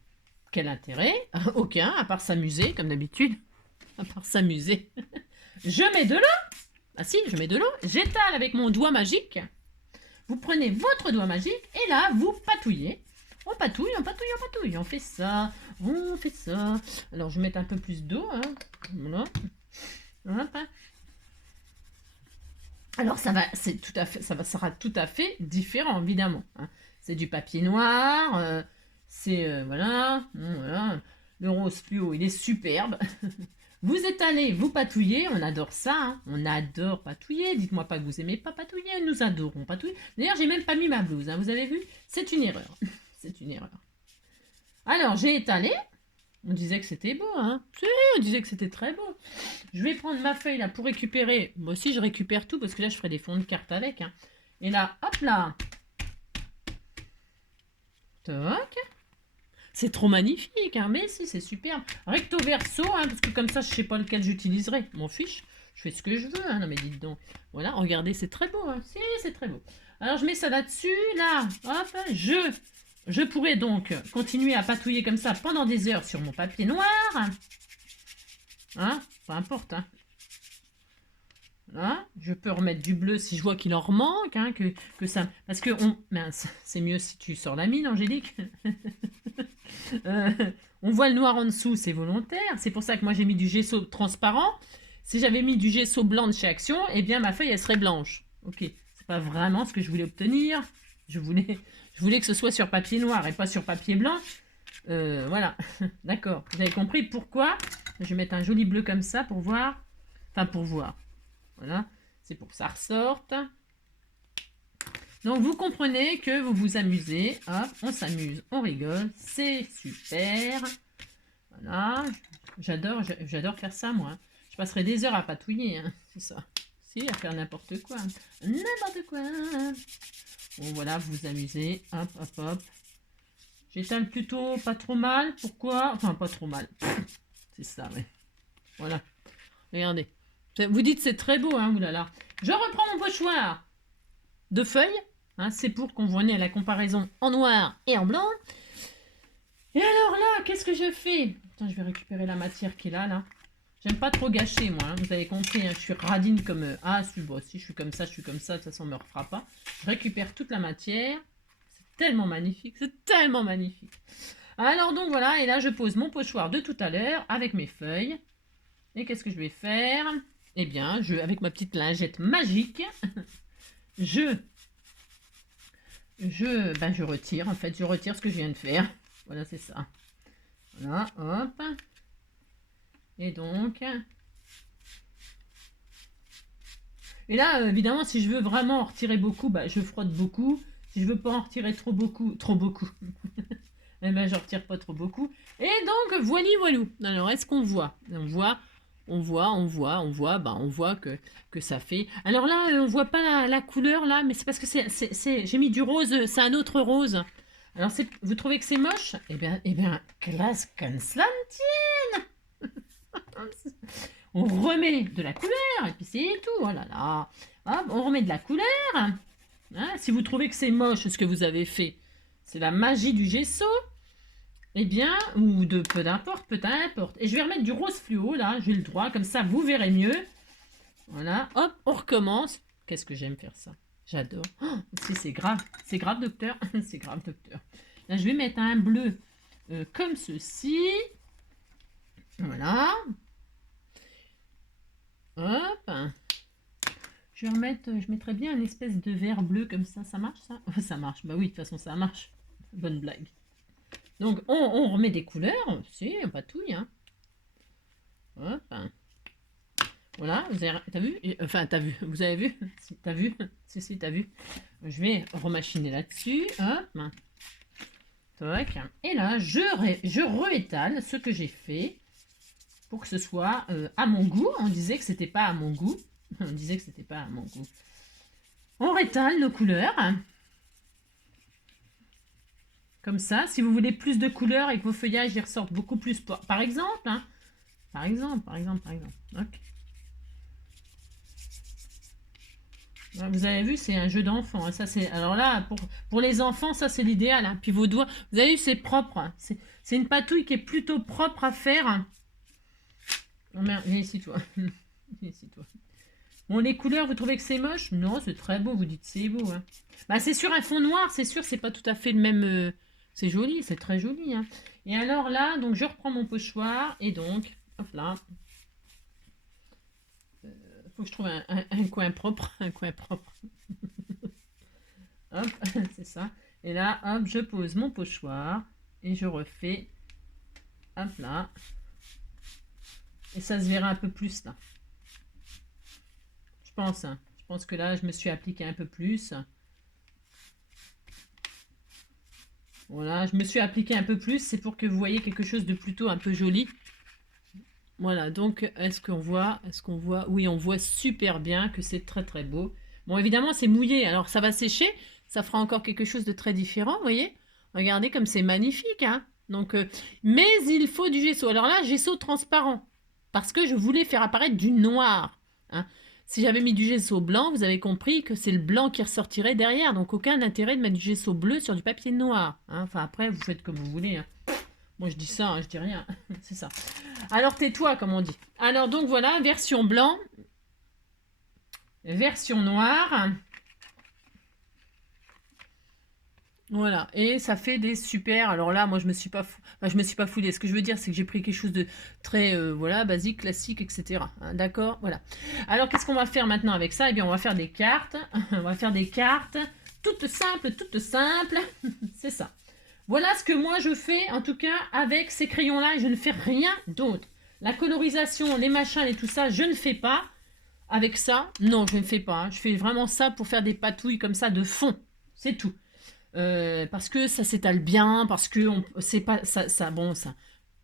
quel intérêt? Aucun, à part s'amuser, comme d'habitude. À part s'amuser. Je mets de l'eau. Ah si, je mets de l'eau. J'étale avec mon doigt magique. Vous prenez votre doigt magique et là, vous patouillez. On patouille. On fait ça. Alors, je vais mettre un peu plus d'eau. Hein. Voilà. Alors ça sera tout à fait différent évidemment. Hein. C'est du papier noir, voilà. Le rose fluo, il est superbe. Vous étalez, vous patouillez, on adore ça. Hein. On adore patouiller. Dites-moi pas que vous aimez pas patouiller, nous adorons patouiller. D'ailleurs, j'ai même pas mis ma blouse. Hein. Vous avez vu? C'est une erreur. C'est une erreur. Alors j'ai étalé. On disait que c'était beau, hein. Si, on disait que c'était très beau. Je vais prendre ma feuille là pour récupérer. Moi aussi, je récupère tout parce que là, je ferai des fonds de carte avec. Hein. Et là, hop là. Toc. C'est trop magnifique, hein. Mais si, c'est superbe. Recto verso, hein, parce que comme ça, je sais pas lequel j'utiliserai. M'en fiche. Je fais ce que je veux, hein. Non mais dites donc. Voilà, regardez, c'est très beau. Hein. Si, c'est très beau. Alors, je mets ça là-dessus, là. Hop, je pourrais donc continuer à patouiller comme ça pendant des heures sur mon papier noir. Hein, peu importe. Hein. Voilà. Je peux remettre du bleu si je vois qu'il en remanque. Hein, que ça... Parce que c'est mieux si tu sors la mine, Angélique. On voit le noir en dessous, c'est volontaire. C'est pour ça que moi j'ai mis du gesso transparent. si j'avais mis du gesso blanc de chez Action, eh bien ma feuille elle serait blanche. Ok, c'est pas vraiment ce que je voulais obtenir. Je voulais que ce soit sur papier noir et pas sur papier blanc. Voilà, d'accord. Vous avez compris pourquoi. Je vais mettre un joli bleu comme ça pour voir. Enfin pour voir. Voilà, c'est pour que ça ressorte. Donc vous comprenez que vous vous amusez. Hop, on s'amuse, on rigole. C'est super. Voilà, j'adore faire ça moi. Je passerai des heures à patouiller, hein. C'est ça. Si, à faire n'importe quoi. N'importe quoi. Bon voilà, vous vous amusez. Hop, hop, hop. J'étale plutôt pas trop mal. Pourquoi? Enfin, pas trop mal. C'est ça, ouais. Voilà. Regardez. Vous dites c'est très beau, hein, oulala. Je reprends mon pochoir de feuilles. Hein, c'est pour qu'on voit à la comparaison en noir et en blanc. Et alors là, qu'est-ce que je fais? Attends, je vais récupérer la matière qui est là, là. J'aime pas trop gâcher, moi. Hein. Vous avez compris, hein, je suis radine comme... Ah, si, bon, si je suis comme ça, je suis comme ça. De toute façon, on ne me refera pas. Je récupère toute la matière. C'est tellement magnifique. C'est tellement magnifique. Alors, donc, voilà. Et là, je pose mon pochoir de tout à l'heure avec mes feuilles. Et qu'est-ce que je vais faire? Eh bien, avec ma petite lingette magique, je retire. En fait, je retire ce que je viens de faire. Voilà, c'est ça. Voilà, hop. Et donc... Et là, évidemment, si je veux vraiment en retirer beaucoup, bah, je frotte beaucoup. Si je veux pas en retirer trop beaucoup, eh ben, je retire pas trop beaucoup. Et donc, voilou. Alors, est-ce qu'on voit? On voit, bah, on voit que ça fait... Alors là, on voit pas la couleur, là, mais c'est parce que j'ai mis du rose, c'est un autre rose. Alors, vous trouvez que c'est moche? Eh bien, classe qu'un slam tienne. On remet de la couleur, et puis c'est tout, oh là là. Hop, on remet de la couleur. Hein, si vous trouvez que c'est moche ce que vous avez fait, c'est la magie du gesso, eh bien, ou de peu d'importe, Et je vais remettre du rose fluo, là, j'ai le droit, comme ça vous verrez mieux. Voilà, hop, on recommence. Qu'est-ce que j'aime faire ça? J'adore. Oh, c'est grave, docteur. C'est grave, docteur. Là, je vais mettre un bleu comme ceci. Voilà. Hop. Je mettrais bien une espèce de vert bleu comme ça. Ça marche, ça? Oh, ça marche. Bah oui, de toute façon, ça marche. Bonne blague. Donc, on remet des couleurs. C'est pas tout, hein. Hop. Voilà, t'as vu? Enfin, t'as vu. Vous avez vu? T'as vu? Si, t'as vu. Je vais remachiner là-dessus. Hop. Toc. Et là, je réétale ce que j'ai fait pour que ce soit à mon goût. On disait que c'était pas à mon goût. On disait que c'était pas à mon goût. On réétale nos couleurs. Comme ça, si vous voulez plus de couleurs et que vos feuillages y ressortent beaucoup plus, par exemple, hein. Par exemple. Ok. Vous avez vu, c'est un jeu d'enfant. Hein. Ça, alors là, pour les enfants, ça c'est l'idéal. Hein. Puis vos doigts, vous avez vu, c'est propre. Hein. C'est une patouille qui est plutôt propre à faire. Oh merde, viens ici toi. Viens ici toi. Bon, les couleurs, vous trouvez que c'est moche? Non, c'est très beau, vous dites c'est beau. Hein. Bah, c'est sur un fond noir, c'est sûr, c'est pas tout à fait le même... C'est joli, c'est très joli. Hein. Et alors là, donc je reprends mon pochoir et donc, hop là. Faut que je trouve un coin propre. Un coin propre. Hop, c'est ça. Et là, hop, je pose mon pochoir et je refais. Hop là. Et ça se verra un peu plus là. Je pense. Hein. Je pense que là, je me suis appliqué un peu plus. Voilà, je me suis appliqué un peu plus. C'est pour que vous voyez quelque chose de plutôt un peu joli. Voilà, donc est-ce qu'on voit? Oui, on voit super bien que c'est très très beau. Bon, évidemment, c'est mouillé, alors ça va sécher. Ça fera encore quelque chose de très différent, vous voyez? Regardez comme c'est magnifique, hein? Donc, mais il faut du gesso. Alors là, gesso transparent. Parce que je voulais faire apparaître du noir. Hein. Si j'avais mis du gesso blanc, vous avez compris que c'est le blanc qui ressortirait derrière. Donc, aucun intérêt de mettre du gesso bleu sur du papier noir. Hein. Enfin, après, vous faites comme vous voulez. Hein. Moi, je dis ça, hein, je dis rien. C'est ça. Alors, tais-toi, comme on dit. Alors, donc, voilà, version blanc. Version noire. Voilà, et ça fait des super. Alors là, moi, je me suis pas, enfin, je me suis pas foulée. Ce que je veux dire, c'est que j'ai pris quelque chose de très, voilà, basique, classique, etc. Hein, d'accord, voilà. Alors, qu'est-ce qu'on va faire maintenant avec ça? Eh bien, on va faire des cartes. On va faire des cartes toutes simples, toutes simples. C'est ça. Voilà ce que moi je fais, en tout cas, avec ces crayons-là, et je ne fais rien d'autre. La colorisation, les machins et tout ça, je ne fais pas. Avec ça, non, je ne fais pas. Hein. Je fais vraiment ça pour faire des patouilles comme ça de fond. C'est tout. Parce que ça s'étale bien, parce que c'est pas ça bon ça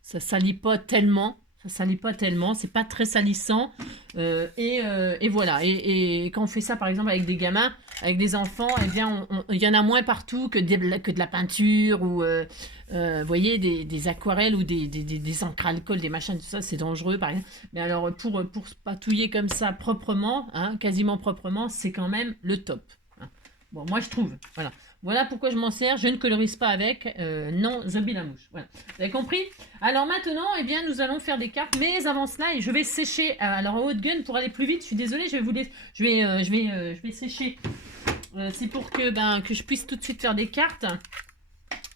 salit pas tellement, ça salit pas tellement, c'est pas très salissant et voilà et quand on fait ça par exemple avec des gamins, avec des enfants, eh bien il y en a moins partout que de la peinture ou vous voyez des aquarelles ou des encres à alcool, des machins, tout ça c'est dangereux par exemple. Mais alors pour patouiller comme ça proprement, hein, quasiment proprement, c'est quand même le top. Hein. Bon, moi je trouve, voilà. Voilà pourquoi je m'en sers, je ne colorise pas avec, non, Zombie la mouche. Voilà. Vous avez compris? Alors maintenant, eh bien, nous allons faire des cartes, mais avant cela, je vais sécher. Alors, au haut de gun, pour aller plus vite, je suis désolée, je vais vous laisser, je vais sécher. C'est pour que je puisse tout de suite faire des cartes.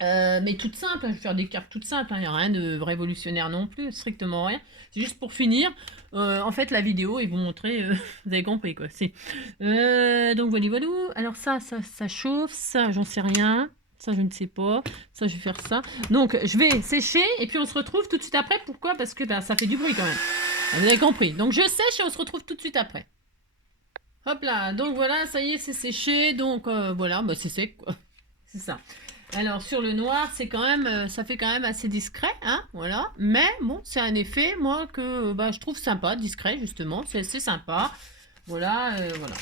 Mais toutes simples, hein, je vais faire des cartes toutes simples, il n'y a rien de révolutionnaire non plus, strictement rien. C'est juste pour finir, en fait la vidéo et vous montrer, vous avez compris quoi. Donc voilà, voilà. Alors ça chauffe, ça j'en sais rien, ça je ne sais pas, ça je vais faire ça. Donc je vais sécher et puis on se retrouve tout de suite après. Pourquoi? Parce que ça fait du bruit quand même. Vous avez compris. Donc je sèche et on se retrouve tout de suite après. Hop là, donc voilà, ça y est, c'est séché, donc voilà, c'est sec quoi. C'est ça. Alors sur le noir, c'est quand même, ça fait quand même assez discret, hein, voilà. Mais bon, c'est un effet, moi, que je trouve sympa, discret justement, c'est sympa. Voilà, voilà.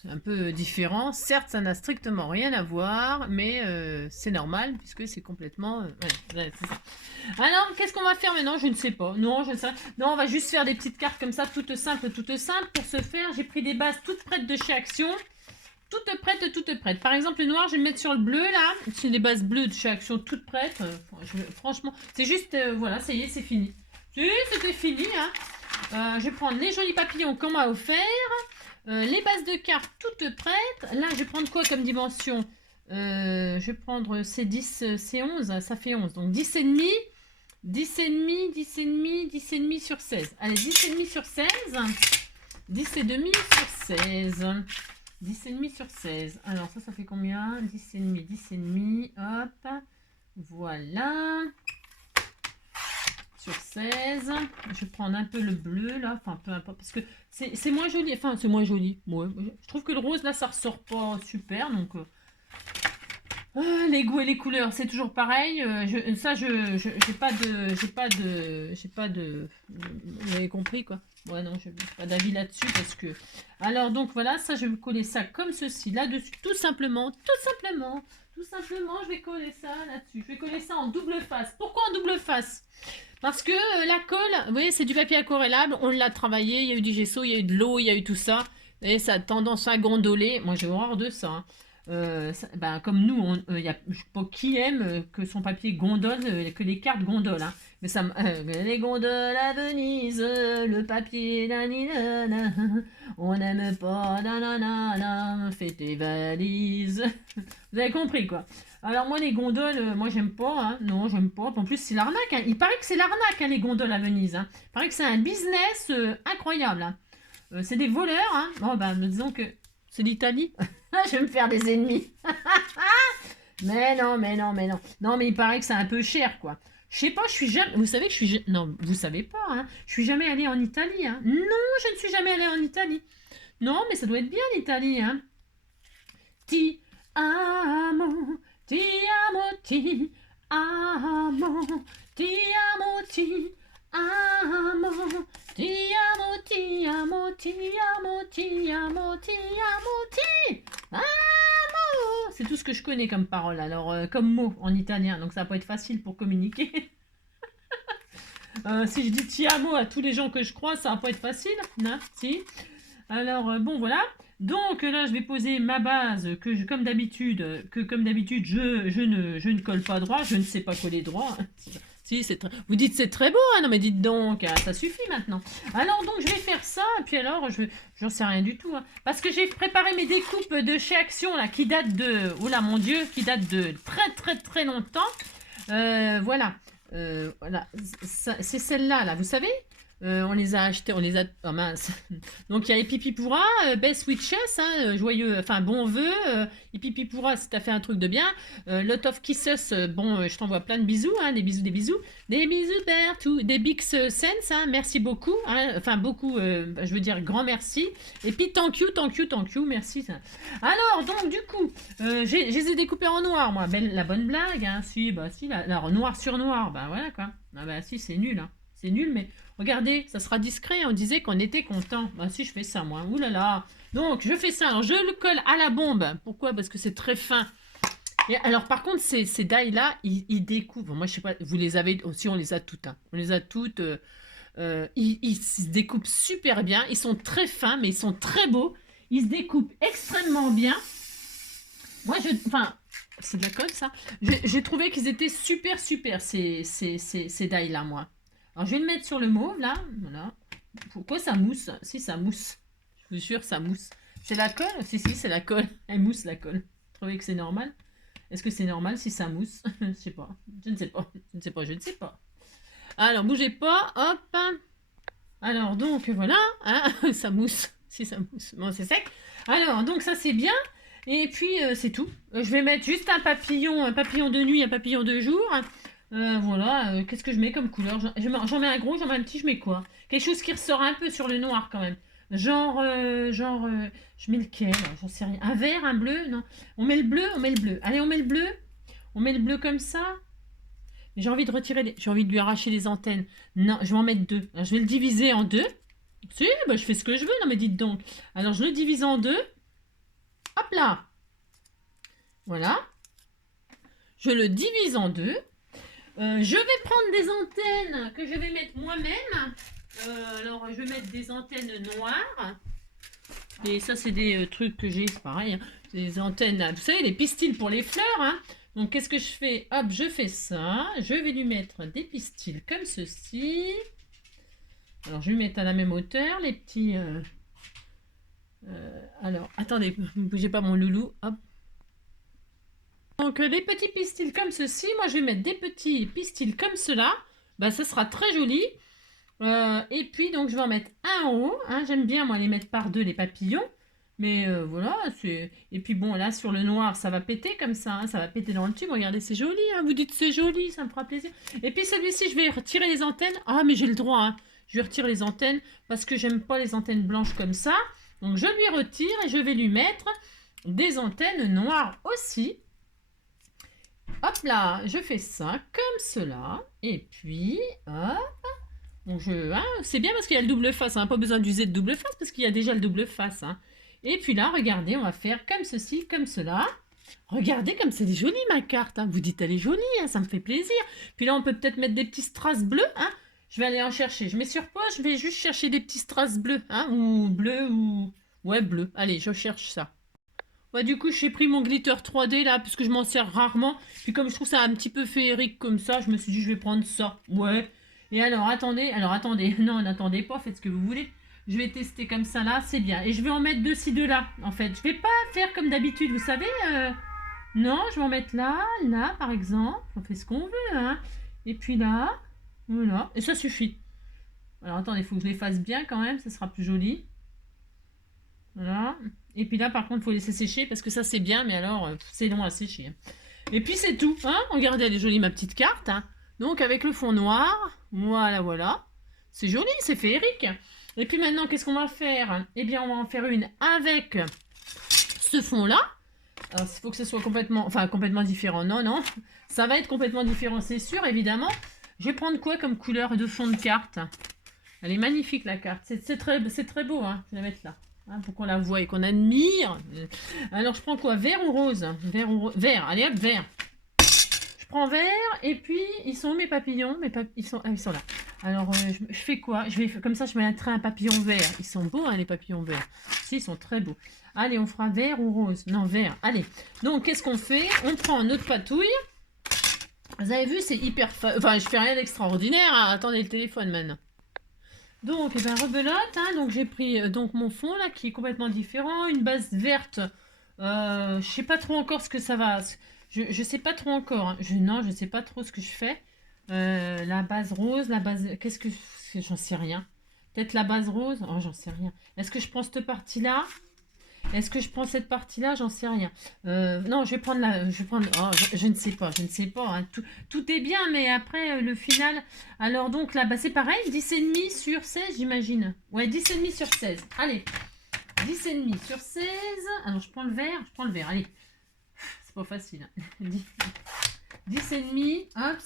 C'est un peu différent. Certes, ça n'a strictement rien à voir, mais c'est normal puisque c'est complètement. Ouais, c'est ça. Alors, qu'est-ce qu'on va faire maintenant? Je ne sais pas. Non, je ne sais pas. Non, on va juste faire des petites cartes comme ça, toutes simples, toutes simples. Pour ce faire, j'ai pris des bases toutes prêtes de chez Action. Toutes prêtes, toutes prêtes. Par exemple, le noir, je vais le mettre sur le bleu, là. C'est des bases bleues de chez Action, toutes prêtes. Franchement, c'est juste, voilà, ça y est, c'est fini. C'était fini, hein. Je vais prendre les jolis papillons qu'on m'a offert. Les bases de cartes toutes prêtes. Là, je vais prendre quoi comme dimension? Je vais prendre ces 10, c'est 11, ça fait 11. Donc 10 et demi, 10 et demi, 10 et demi, 10 et demi sur 16. Allez, 10 et demi sur 16. 10 et demi sur 16. 10 et demi sur 16. Alors ça fait combien? 10 et demi, 10 et demi. Hop. Voilà. Sur 16. Je vais prendre un peu le bleu là. Enfin, peu importe. Parce que c'est moins joli. Enfin, c'est moins joli. Ouais. Je trouve que le rose là, ça ressort pas super. Donc, les goûts et les couleurs, c'est toujours pareil. J'ai pas de. Vous avez compris quoi. Ouais, non, je n'ai pas d'avis là-dessus parce que. Alors, donc voilà, ça, je vais coller ça comme ceci là-dessus, tout simplement, je vais coller ça là-dessus. Je vais coller ça en double face. Pourquoi en double face? Parce que la colle, vous voyez, c'est du papier aquarellable, on l'a travaillé, il y a eu du gesso, il y a eu de l'eau, il y a eu tout ça. Et ça a tendance à gondoler. Moi, j'ai horreur de ça. Hein. Comme nous, je ne sais pas qui aime que son papier gondole, que les cartes gondolent. Hein. Mais ça les gondoles à Venise, le papier, nanana, on n'aime pas, nanana, fais tes valises. Vous avez compris quoi. Alors moi les gondoles, moi j'aime pas, hein. Non j'aime pas. En plus c'est l'arnaque, hein. Il paraît que c'est l'arnaque hein, les gondoles à Venise. Hein. Il paraît que c'est un business incroyable. Hein. C'est des voleurs. Hein. Bon disons que c'est l'Italie. Je vais me faire des ennemis. mais non. Non mais il paraît que c'est un peu cher quoi. Je sais pas, je suis jamais. Vous savez que je suis. Non, vous savez pas, hein. Je suis jamais allée en Italie, hein. Non, je ne suis jamais allée en Italie. Non, mais ça doit être bien l'Italie, hein. Ti amo, ti amo, ti amo, ti amo, ti amo, ti amo, ti amo, ti amo, ti amo, ti amo, ti amo. C'est tout ce que je connais comme parole, alors comme mot en italien, donc ça va pas être facile pour communiquer. Si je dis ti amo à tous les gens que je croise, ça va pas être facile, non? Si. Alors bon voilà. Donc là je vais poser ma base que comme d'habitude je ne colle pas droit, je ne sais pas coller droit. Si, vous dites c'est très beau, hein. Non mais dites donc, hein, ça suffit maintenant. Alors donc je vais faire ça, et puis alors, j'en sais rien du tout. Hein. Parce que j'ai préparé mes découpes de chez Action, là, qui datent de... Oula, mon Dieu, qui datent de très longtemps. Voilà. Voilà. C'est celle-là, là, vous savez on les a achetés, on les a... Oh mince. Donc il y a Epipipura, Best Witches, hein, joyeux, enfin bon vœu. Epipipura, si t'as fait un truc de bien. Lot of Kisses, bon, je t'envoie plein de bisous, hein, des bisous, des bisous. Des bisous partout, des big sense, hein, merci beaucoup. Hein, enfin beaucoup, je veux dire grand merci. Et puis thank you, merci. Alors donc du coup, je les ai découpés en noir, moi. La bonne blague, hein, si, noir sur noir, bah voilà quoi. Ah bah si, c'est nul, hein. C'est nul, mais regardez, ça sera discret. On disait qu'on était content. Bah si, je fais ça, moi. Ouh là là. Donc, je fais ça. Alors, je le colle à la bombe. Pourquoi? Parce que c'est très fin. Et alors, par contre, ces die-là, ils découpent. Moi, je sais pas, vous les avez aussi, on les a toutes. Hein. On les a toutes. Ils se découpent super bien. Ils sont très fins, mais ils sont très beaux. Ils se découpent extrêmement bien. Moi, enfin, c'est de la colle, ça. J'ai trouvé qu'ils étaient super, ces die-là, moi. Alors, je vais le mettre sur le mauve, là. Voilà. Pourquoi ça mousse? Si, ça mousse. Je vous jure, ça mousse. C'est la colle? Si, c'est la colle. Elle mousse, la colle. Vous trouvez que c'est normal? Est-ce que c'est normal si ça mousse? Je sais pas. Je ne sais pas. Alors, bougez pas. Hop. Alors, donc, voilà. Hein, ça mousse. Si, ça mousse. Bon, c'est sec. Alors, donc, ça, c'est bien. Et puis, c'est tout. Je vais mettre juste un papillon de nuit, un papillon de jour. Voilà, qu'est-ce que je mets comme couleur? J'en mets un gros, j'en mets un petit, je mets quoi? Quelque chose qui ressort un peu sur le noir quand même. Genre, je mets lequel? J'en sais rien. Un vert, un bleu? Non. On met le bleu. Allez, on met le bleu. On met le bleu comme ça. J'ai envie de retirer, j'ai envie de lui arracher les antennes. Non, je vais en mettre deux. Alors, je vais le diviser en deux. Si, bah, je fais ce que je veux. Non, mais dites donc. Alors, je le divise en deux. Hop là. Voilà. Je le divise en deux. Je vais prendre des antennes que je vais mettre moi-même. Alors, je vais mettre des antennes noires. Et ça, c'est des trucs que j'ai, c'est pareil. Hein. Des antennes, vous savez, les pistils pour les fleurs. Hein. Donc, qu'est-ce que je fais? Hop, je fais ça. Je vais lui mettre des pistils comme ceci. Alors, je vais mettre à la même hauteur les petits... alors, attendez, ne bougez pas mon loulou. Hop. Donc, des petits pistils comme ceci. Moi, je vais mettre des petits pistils comme cela. Bah, ça sera très joli. Et puis, donc, je vais en mettre un en haut. Hein. J'aime bien, moi, les mettre par deux, les papillons. Mais voilà. Et puis, bon, là, sur le noir, ça va péter comme ça. Hein. Ça va péter dans le tube. Regardez, c'est joli. Hein. Vous dites c'est joli, ça me fera plaisir. Et puis, celui-ci, je vais retirer les antennes. Ah, mais j'ai le droit. Hein. Je vais retirer les antennes parce que j'aime pas les antennes blanches comme ça. Donc, je lui retire et je vais lui mettre des antennes noires aussi. Hop là, je fais ça comme cela. Et puis, hop. Donc hein, c'est bien parce qu'il y a le double face. Hein, pas besoin d'user de double face parce qu'il y a déjà le double face. Hein. Et puis là, regardez, on va faire comme ceci, comme cela. Regardez comme c'est joli ma carte. Hein. Vous dites elle est jolie, hein, ça me fait plaisir. Puis là, on peut peut-être mettre des petits strass bleus. Hein. Je vais aller en chercher. Je mets sur pause, je vais juste chercher des petits strass bleus. Hein, ou bleus ou... Ouais, bleu. Allez, je cherche ça. Ouais, du coup, j'ai pris mon glitter 3D là, parce que je m'en sers rarement. Puis comme je trouve ça un petit peu féerique comme ça, je me suis dit, je vais prendre ça. Ouais. Et alors, attendez. Non, n'attendez pas, faites ce que vous voulez. Je vais tester comme ça là, c'est bien. Et je vais en mettre deux ci, deux là, en fait. Je vais pas faire comme d'habitude, vous savez. Non, je vais en mettre là, là, par exemple. On fait ce qu'on veut, hein. Et puis là, voilà. Et ça suffit. Alors, attendez, il faut que je les fasse bien quand même, ça sera plus joli. Voilà. Et puis là, par contre, il faut laisser sécher parce que ça, c'est bien, mais alors, c'est long à sécher. Et puis, c'est tout. Hein. Regardez, elle est jolie, ma petite carte. Hein. Donc, avec le fond noir. Voilà. C'est joli, c'est féerique. Et puis maintenant, qu'est-ce qu'on va faire? Eh bien, on va en faire une avec ce fond-là. Alors, il faut que ce soit complètement différent. Non. Ça va être complètement différent, c'est sûr, évidemment. Je vais prendre quoi comme couleur de fond de carte? Elle est magnifique, la carte. C'est très beau, hein. Je vais la mettre là. Hein, pour qu'on la voie et qu'on admire. Alors, je prends quoi? Vert ou rose? Vert. Allez, hop, vert. Je prends vert. Et puis, ils sont où mes papillons? Ils sont là. Alors, je fais quoi? Comme ça, je mettrai un papillon vert. Ils sont beaux, hein, les papillons verts. Si, ils sont très beaux. Allez, on fera vert ou rose? Non, vert. Allez. Donc, qu'est-ce qu'on fait? On prend notre patouille. Vous avez vu, c'est hyper... Enfin, je fais rien d'extraordinaire, hein. Attendez le téléphone maintenant. Donc, eh ben, rebelote, hein. Donc j'ai pris donc mon fond là qui est complètement différent, une base verte. Je sais pas trop encore ce que ça va. Je sais pas trop encore, hein. Non, je sais pas trop ce que je fais. La base rose, la base. Qu'est-ce que j'en sais rien. Peut-être la base rose. Oh, j'en sais rien. Est-ce que je prends cette partie là? Est-ce que je prends cette partie-là? J'en sais rien. Non, je vais prendre la. Je vais prendre. Oh, je ne sais pas, je ne sais pas, hein. Tout est bien, mais après le final. Alors donc là, bah, c'est pareil, 10,5 sur 16, j'imagine. Ouais, 10,5 sur 16. Allez, 10,5 sur 16. Alors je prends le vert, allez. C'est pas facile, hein. 10,5, hop,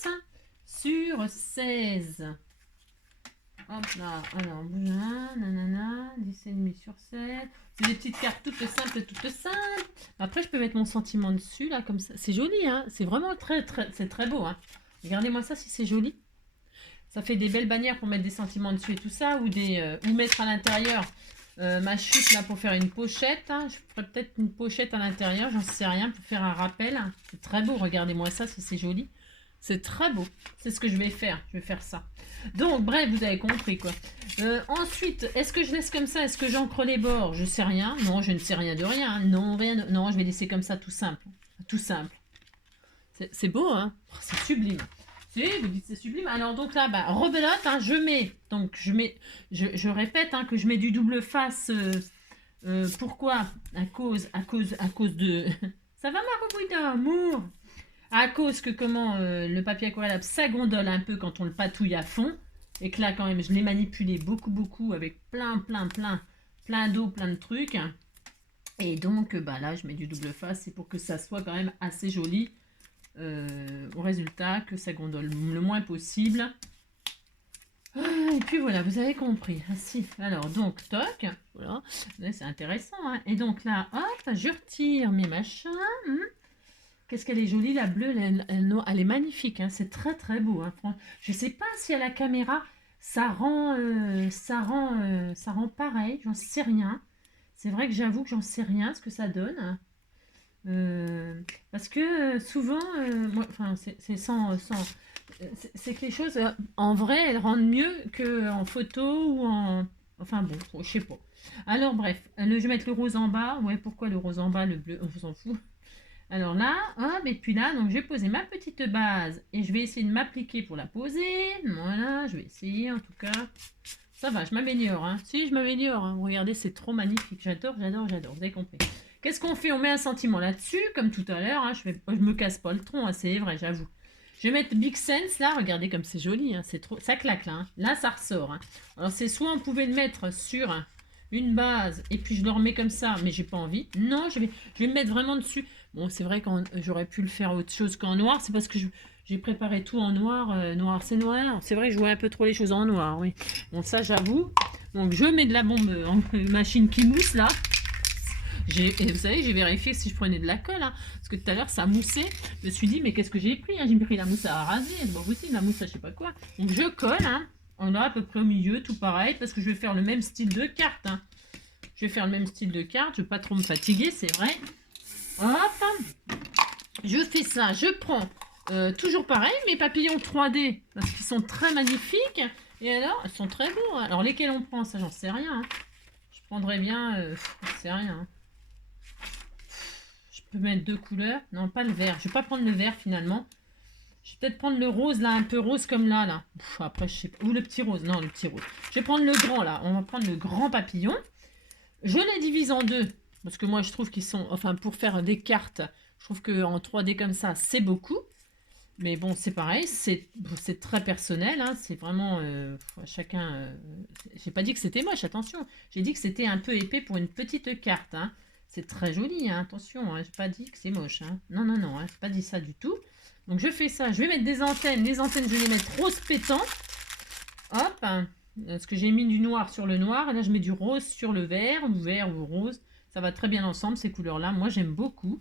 sur 16. Hop là, alors, nanana, 10,5 sur 7. C'est des petites cartes toutes simples. Après, je peux mettre mon sentiment dessus, là, comme ça. C'est joli, hein. C'est vraiment c'est très beau, hein. Regardez-moi ça, si c'est joli. Ça fait des belles bannières pour mettre des sentiments dessus et tout ça. Ou mettre à l'intérieur ma chute, là, pour faire une pochette, hein. Je ferais peut-être une pochette à l'intérieur, j'en sais rien, pour faire un rappel. C'est très beau, regardez-moi ça, si c'est joli. C'est très beau. C'est ce que je vais faire. Je vais faire ça. Donc, bref, vous avez compris, quoi. Ensuite, est-ce que je laisse comme ça? Est-ce que j'encre les bords? Je sais rien. Non, je ne sais rien de rien. Non, rien. Non, je vais laisser comme ça, tout simple. Tout simple. C'est beau, hein? Oh, c'est sublime. Si, vous dites c'est sublime. Alors, donc là, bah, rebelote, hein, je répète, hein, que je mets du double face. Pourquoi? À cause de... Ça va, ma rebouille d'amour? À cause que le papier aquarelle, ça gondole un peu quand on le patouille à fond. Et que là, quand même, je l'ai manipulé beaucoup avec plein d'eau, plein de trucs. Et donc, bah là, je mets du double face. C'est pour que ça soit quand même assez joli au résultat, que ça gondole le moins possible. Et puis voilà, vous avez compris. Ah, si. Alors, donc, toc. Voilà. C'est intéressant, hein. Et donc là, hop, je retire mes machins. Qu'est-ce qu'elle est jolie, la bleue, elle est magnifique, hein. C'est très beau, hein. Je ne sais pas si à la caméra, ça rend pareil, j'en sais rien. C'est vrai que j'avoue que j'en sais rien ce que ça donne. Parce que souvent, c'est que les choses, en vrai, elles rendent mieux qu'en photo ou en... Enfin bon, je sais pas. Alors bref, je vais mettre le rose en bas. Ouais, pourquoi le rose en bas, le bleu, on s'en fout. Alors là, hop, et puis là, donc je vais poser ma petite base et je vais essayer de m'appliquer pour la poser. Voilà, je vais essayer en tout cas. Ça va, je m'améliore, hein. Si, je m'améliore, hein. Regardez, c'est trop magnifique. J'adore. Vous avez compris. Qu'est-ce qu'on fait? On met un sentiment là-dessus, comme tout à l'heure, hein. Je me casse pas le tronc, hein, c'est vrai, j'avoue. Je vais mettre Big Sense là, regardez comme c'est joli, hein. C'est trop... Ça claque là, hein. Là, ça ressort, hein. Alors c'est soit on pouvait le mettre sur une base et puis je le remets comme ça, mais j'ai pas envie. Non, je vais me mettre vraiment dessus. Bon, c'est vrai que j'aurais pu le faire autre chose qu'en noir. C'est parce que j'ai préparé tout en noir. Noir, c'est noir. C'est vrai que je vois un peu trop les choses en noir, oui. Bon, ça, j'avoue. Donc, je mets de la bombe en machine qui mousse, là. Et vous savez, j'ai vérifié si je prenais de la colle, hein, parce que tout à l'heure, ça moussait. Je me suis dit, mais qu'est-ce que j'ai pris, hein? J'ai pris la mousse à raser. C'est pas possible, la mousse à je sais pas quoi. Donc, je colle, hein. On a à peu près au milieu, tout pareil, parce que je vais faire le même style de carte, hein. Je vais faire le même style de carte. Je ne vais pas trop me fatiguer, c'est vrai. Hop, je fais ça, je prends toujours pareil mes papillons 3D parce qu'ils sont très magnifiques et alors ils sont très beaux, hein. Alors lesquels on prend, ça j'en sais rien, hein. Je prendrais bien, j'en sais rien, hein. Je peux mettre deux couleurs, non pas le vert, je vais pas prendre le vert finalement. Je vais peut-être prendre le rose là, un peu rose comme là. Après je sais pas, ou le petit rose, non le petit rose. Je vais prendre le grand là, on va prendre le grand papillon. Je les divise en deux parce que moi je trouve qu'ils sont, enfin pour faire des cartes. Je trouve qu'en 3D comme ça, c'est beaucoup. Mais bon, c'est pareil, c'est très personnel, hein. C'est vraiment... chacun... j'ai pas dit que c'était moche, attention. J'ai dit que c'était un peu épais pour une petite carte, hein. C'est très joli, hein, attention. Hein. J'ai pas dit que c'est moche, hein. Non, hein, j'ai pas dit ça du tout. Donc je fais ça. Je vais mettre des antennes. Les antennes, je vais les mettre rose pétant. Hop, hein, parce que j'ai mis du noir sur le noir. Et là, je mets du rose sur le vert ou rose. Ça va très bien ensemble, ces couleurs-là. Moi, j'aime beaucoup.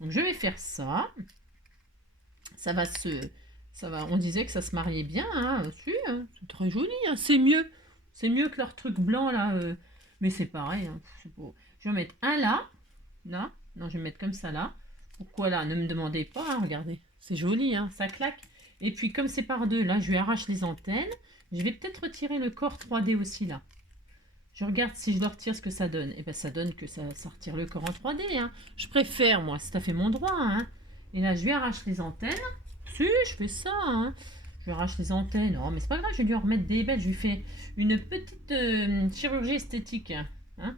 Donc je vais faire ça. Ça va, on disait que ça se mariait bien, hein. Hein, c'est très joli, hein. C'est mieux que leur truc blanc là. Mais c'est pareil, hein. Je vais mettre un là. Non, je vais mettre comme ça là. Pourquoi là? Ne me demandez pas, hein, regardez. C'est joli, hein, ça claque. Et puis comme c'est par deux, là je lui arrache les antennes. Je vais peut-être retirer le corps 3D aussi là. Je regarde si je le retire ce que ça donne. Et bien ça donne que ça retire le corps en 3D. Hein. Je préfère moi, c'est tout à fait mon droit. Hein. Et là je lui arrache les antennes. Si, je fais ça. Hein. Je lui arrache les antennes. Oh mais c'est pas grave, je vais lui en remettre des belles. Je lui fais une petite chirurgie esthétique. Hein.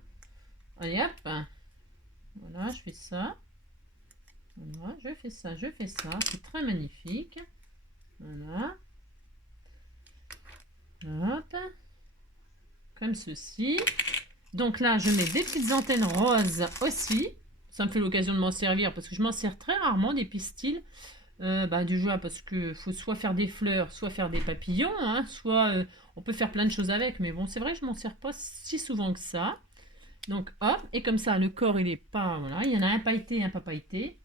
Allez hop. Voilà, je fais ça. Voilà, je fais ça, je fais ça. C'est très magnifique. Voilà. Hop. Comme ceci. Donc là, je mets des petites antennes roses aussi. Ça me fait l'occasion de m'en servir parce que je m'en sers très rarement des pistils. Du joie parce que faut soit faire des fleurs, soit faire des papillons, hein, soit on peut faire plein de choses avec. Mais bon, c'est vrai que je m'en sers pas si souvent que ça. Donc hop, et comme ça, le corps il est pas, voilà, il y en a un pailleté et un pas pailleté.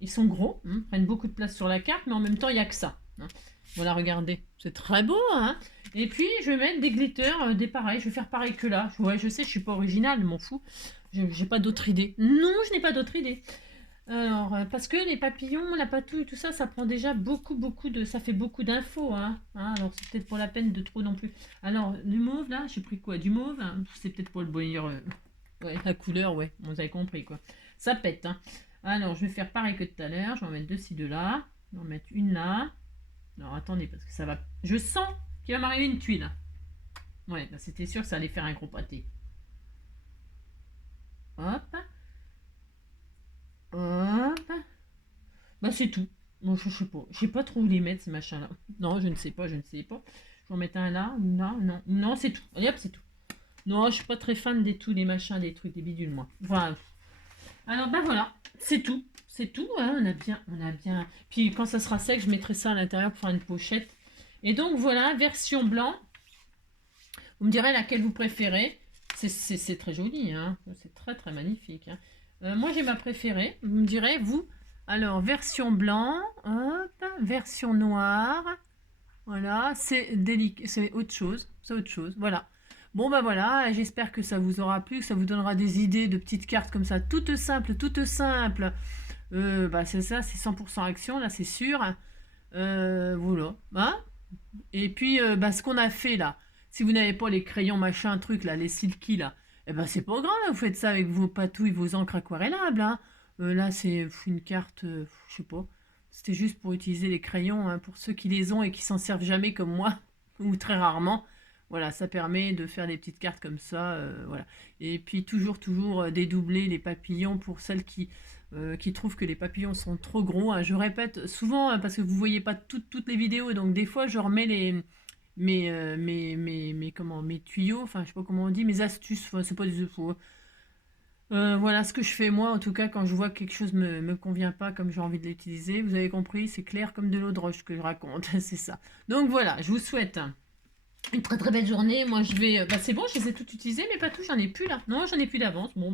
Ils sont gros, prennent beaucoup de place sur la carte, mais en même temps, il n'y a que ça. Hein. Voilà, regardez, c'est très beau. Hein. Et puis, je vais mettre des glitters, des pareils. Je vais faire pareil que là. Ouais, je sais, je suis pas originale, je m'en fous. J'ai pas d'autre idée. Non, je n'ai pas d'autre idée. Alors, parce que les papillons, la patouille, tout ça, ça prend déjà beaucoup de... Ça fait beaucoup d'infos. Hein. Alors, c'est peut-être pas la peine de trop non plus. Alors, du mauve, là, j'ai pris quoi? Du mauve, hein. C'est peut-être pas le meilleur... Ouais, la couleur, ouais, vous avez compris, quoi. Ça pète, hein. Alors, je vais faire pareil que tout à l'heure. Je vais en mettre deux ci, deux là. Je vais en mettre une là. Alors, attendez, parce que ça va... Je sens qu'il va m'arriver une tuile. Ouais, bah, c'était sûr que ça allait faire un gros pâté. Hop. Hop. Bah, c'est tout. Bon, je sais pas. Je sais pas trop où les mettre, ces machins-là. Non, je ne sais pas, je ne sais pas. Je vais en mettre un là. Non, non. Non, c'est tout. Allez, hop, c'est tout. Non, je suis pas très fan des tout, des machins, des trucs, des bidules, moi. Voilà. Alors, bah voilà. C'est tout. C'est tout, hein, on a bien. Puis quand ça sera sec, je mettrai ça à l'intérieur pour faire une pochette. Et donc voilà, version blanc. Vous me direz laquelle vous préférez. C'est très joli, hein. C'est très très magnifique. Hein. Moi j'ai ma préférée. Vous me direz, vous. Alors, version blanc, hop, version noire. Voilà, c'est autre chose. C'est autre chose. Voilà. Bon bah voilà, j'espère que ça vous aura plu, que ça vous donnera des idées de petites cartes comme ça, toutes simples, toutes simples. C'est ça, c'est 100% action, là, c'est sûr. Voilà. Hein. Et puis, ce qu'on a fait, là, si vous n'avez pas les crayons, machin, truc, là, les silky, là, c'est pas grave, vous faites ça avec vos patouilles, vos encres aquarellables, hein. Là, c'est une carte, je sais pas. C'était juste pour utiliser les crayons, hein, pour ceux qui les ont et qui s'en servent jamais comme moi, ou très rarement. Voilà, ça permet de faire des petites cartes comme ça, voilà. Et puis toujours dédoubler les papillons pour celles qui trouvent que les papillons sont trop gros. Hein. Je répète souvent, hein, parce que vous voyez pas toutes les vidéos, donc des fois je remets mes tuyaux, enfin je sais pas comment on dit, mes astuces, enfin, c'est pas des infos. Voilà ce que je fais moi, en tout cas quand je vois que quelque chose me convient pas comme j'ai envie de l'utiliser. Vous avez compris, c'est clair comme de l'eau de roche que je raconte, c'est ça. Donc voilà, je vous souhaite une très très belle journée. Moi je vais... c'est bon, je les ai toutes utilisées, mais pas toutes, j'en ai plus là. Non, j'en ai plus d'avance. Bon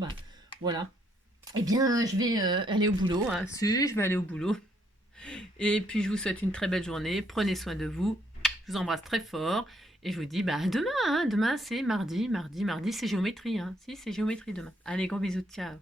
voilà. Eh bien, je vais aller au boulot. Hein. Si, je vais aller au boulot. Et puis, je vous souhaite une très belle journée. Prenez soin de vous. Je vous embrasse très fort. Et je vous dis, demain. Hein. Demain, c'est mardi, c'est géométrie. Hein. Si, c'est géométrie demain. Allez, gros bisous. Ciao.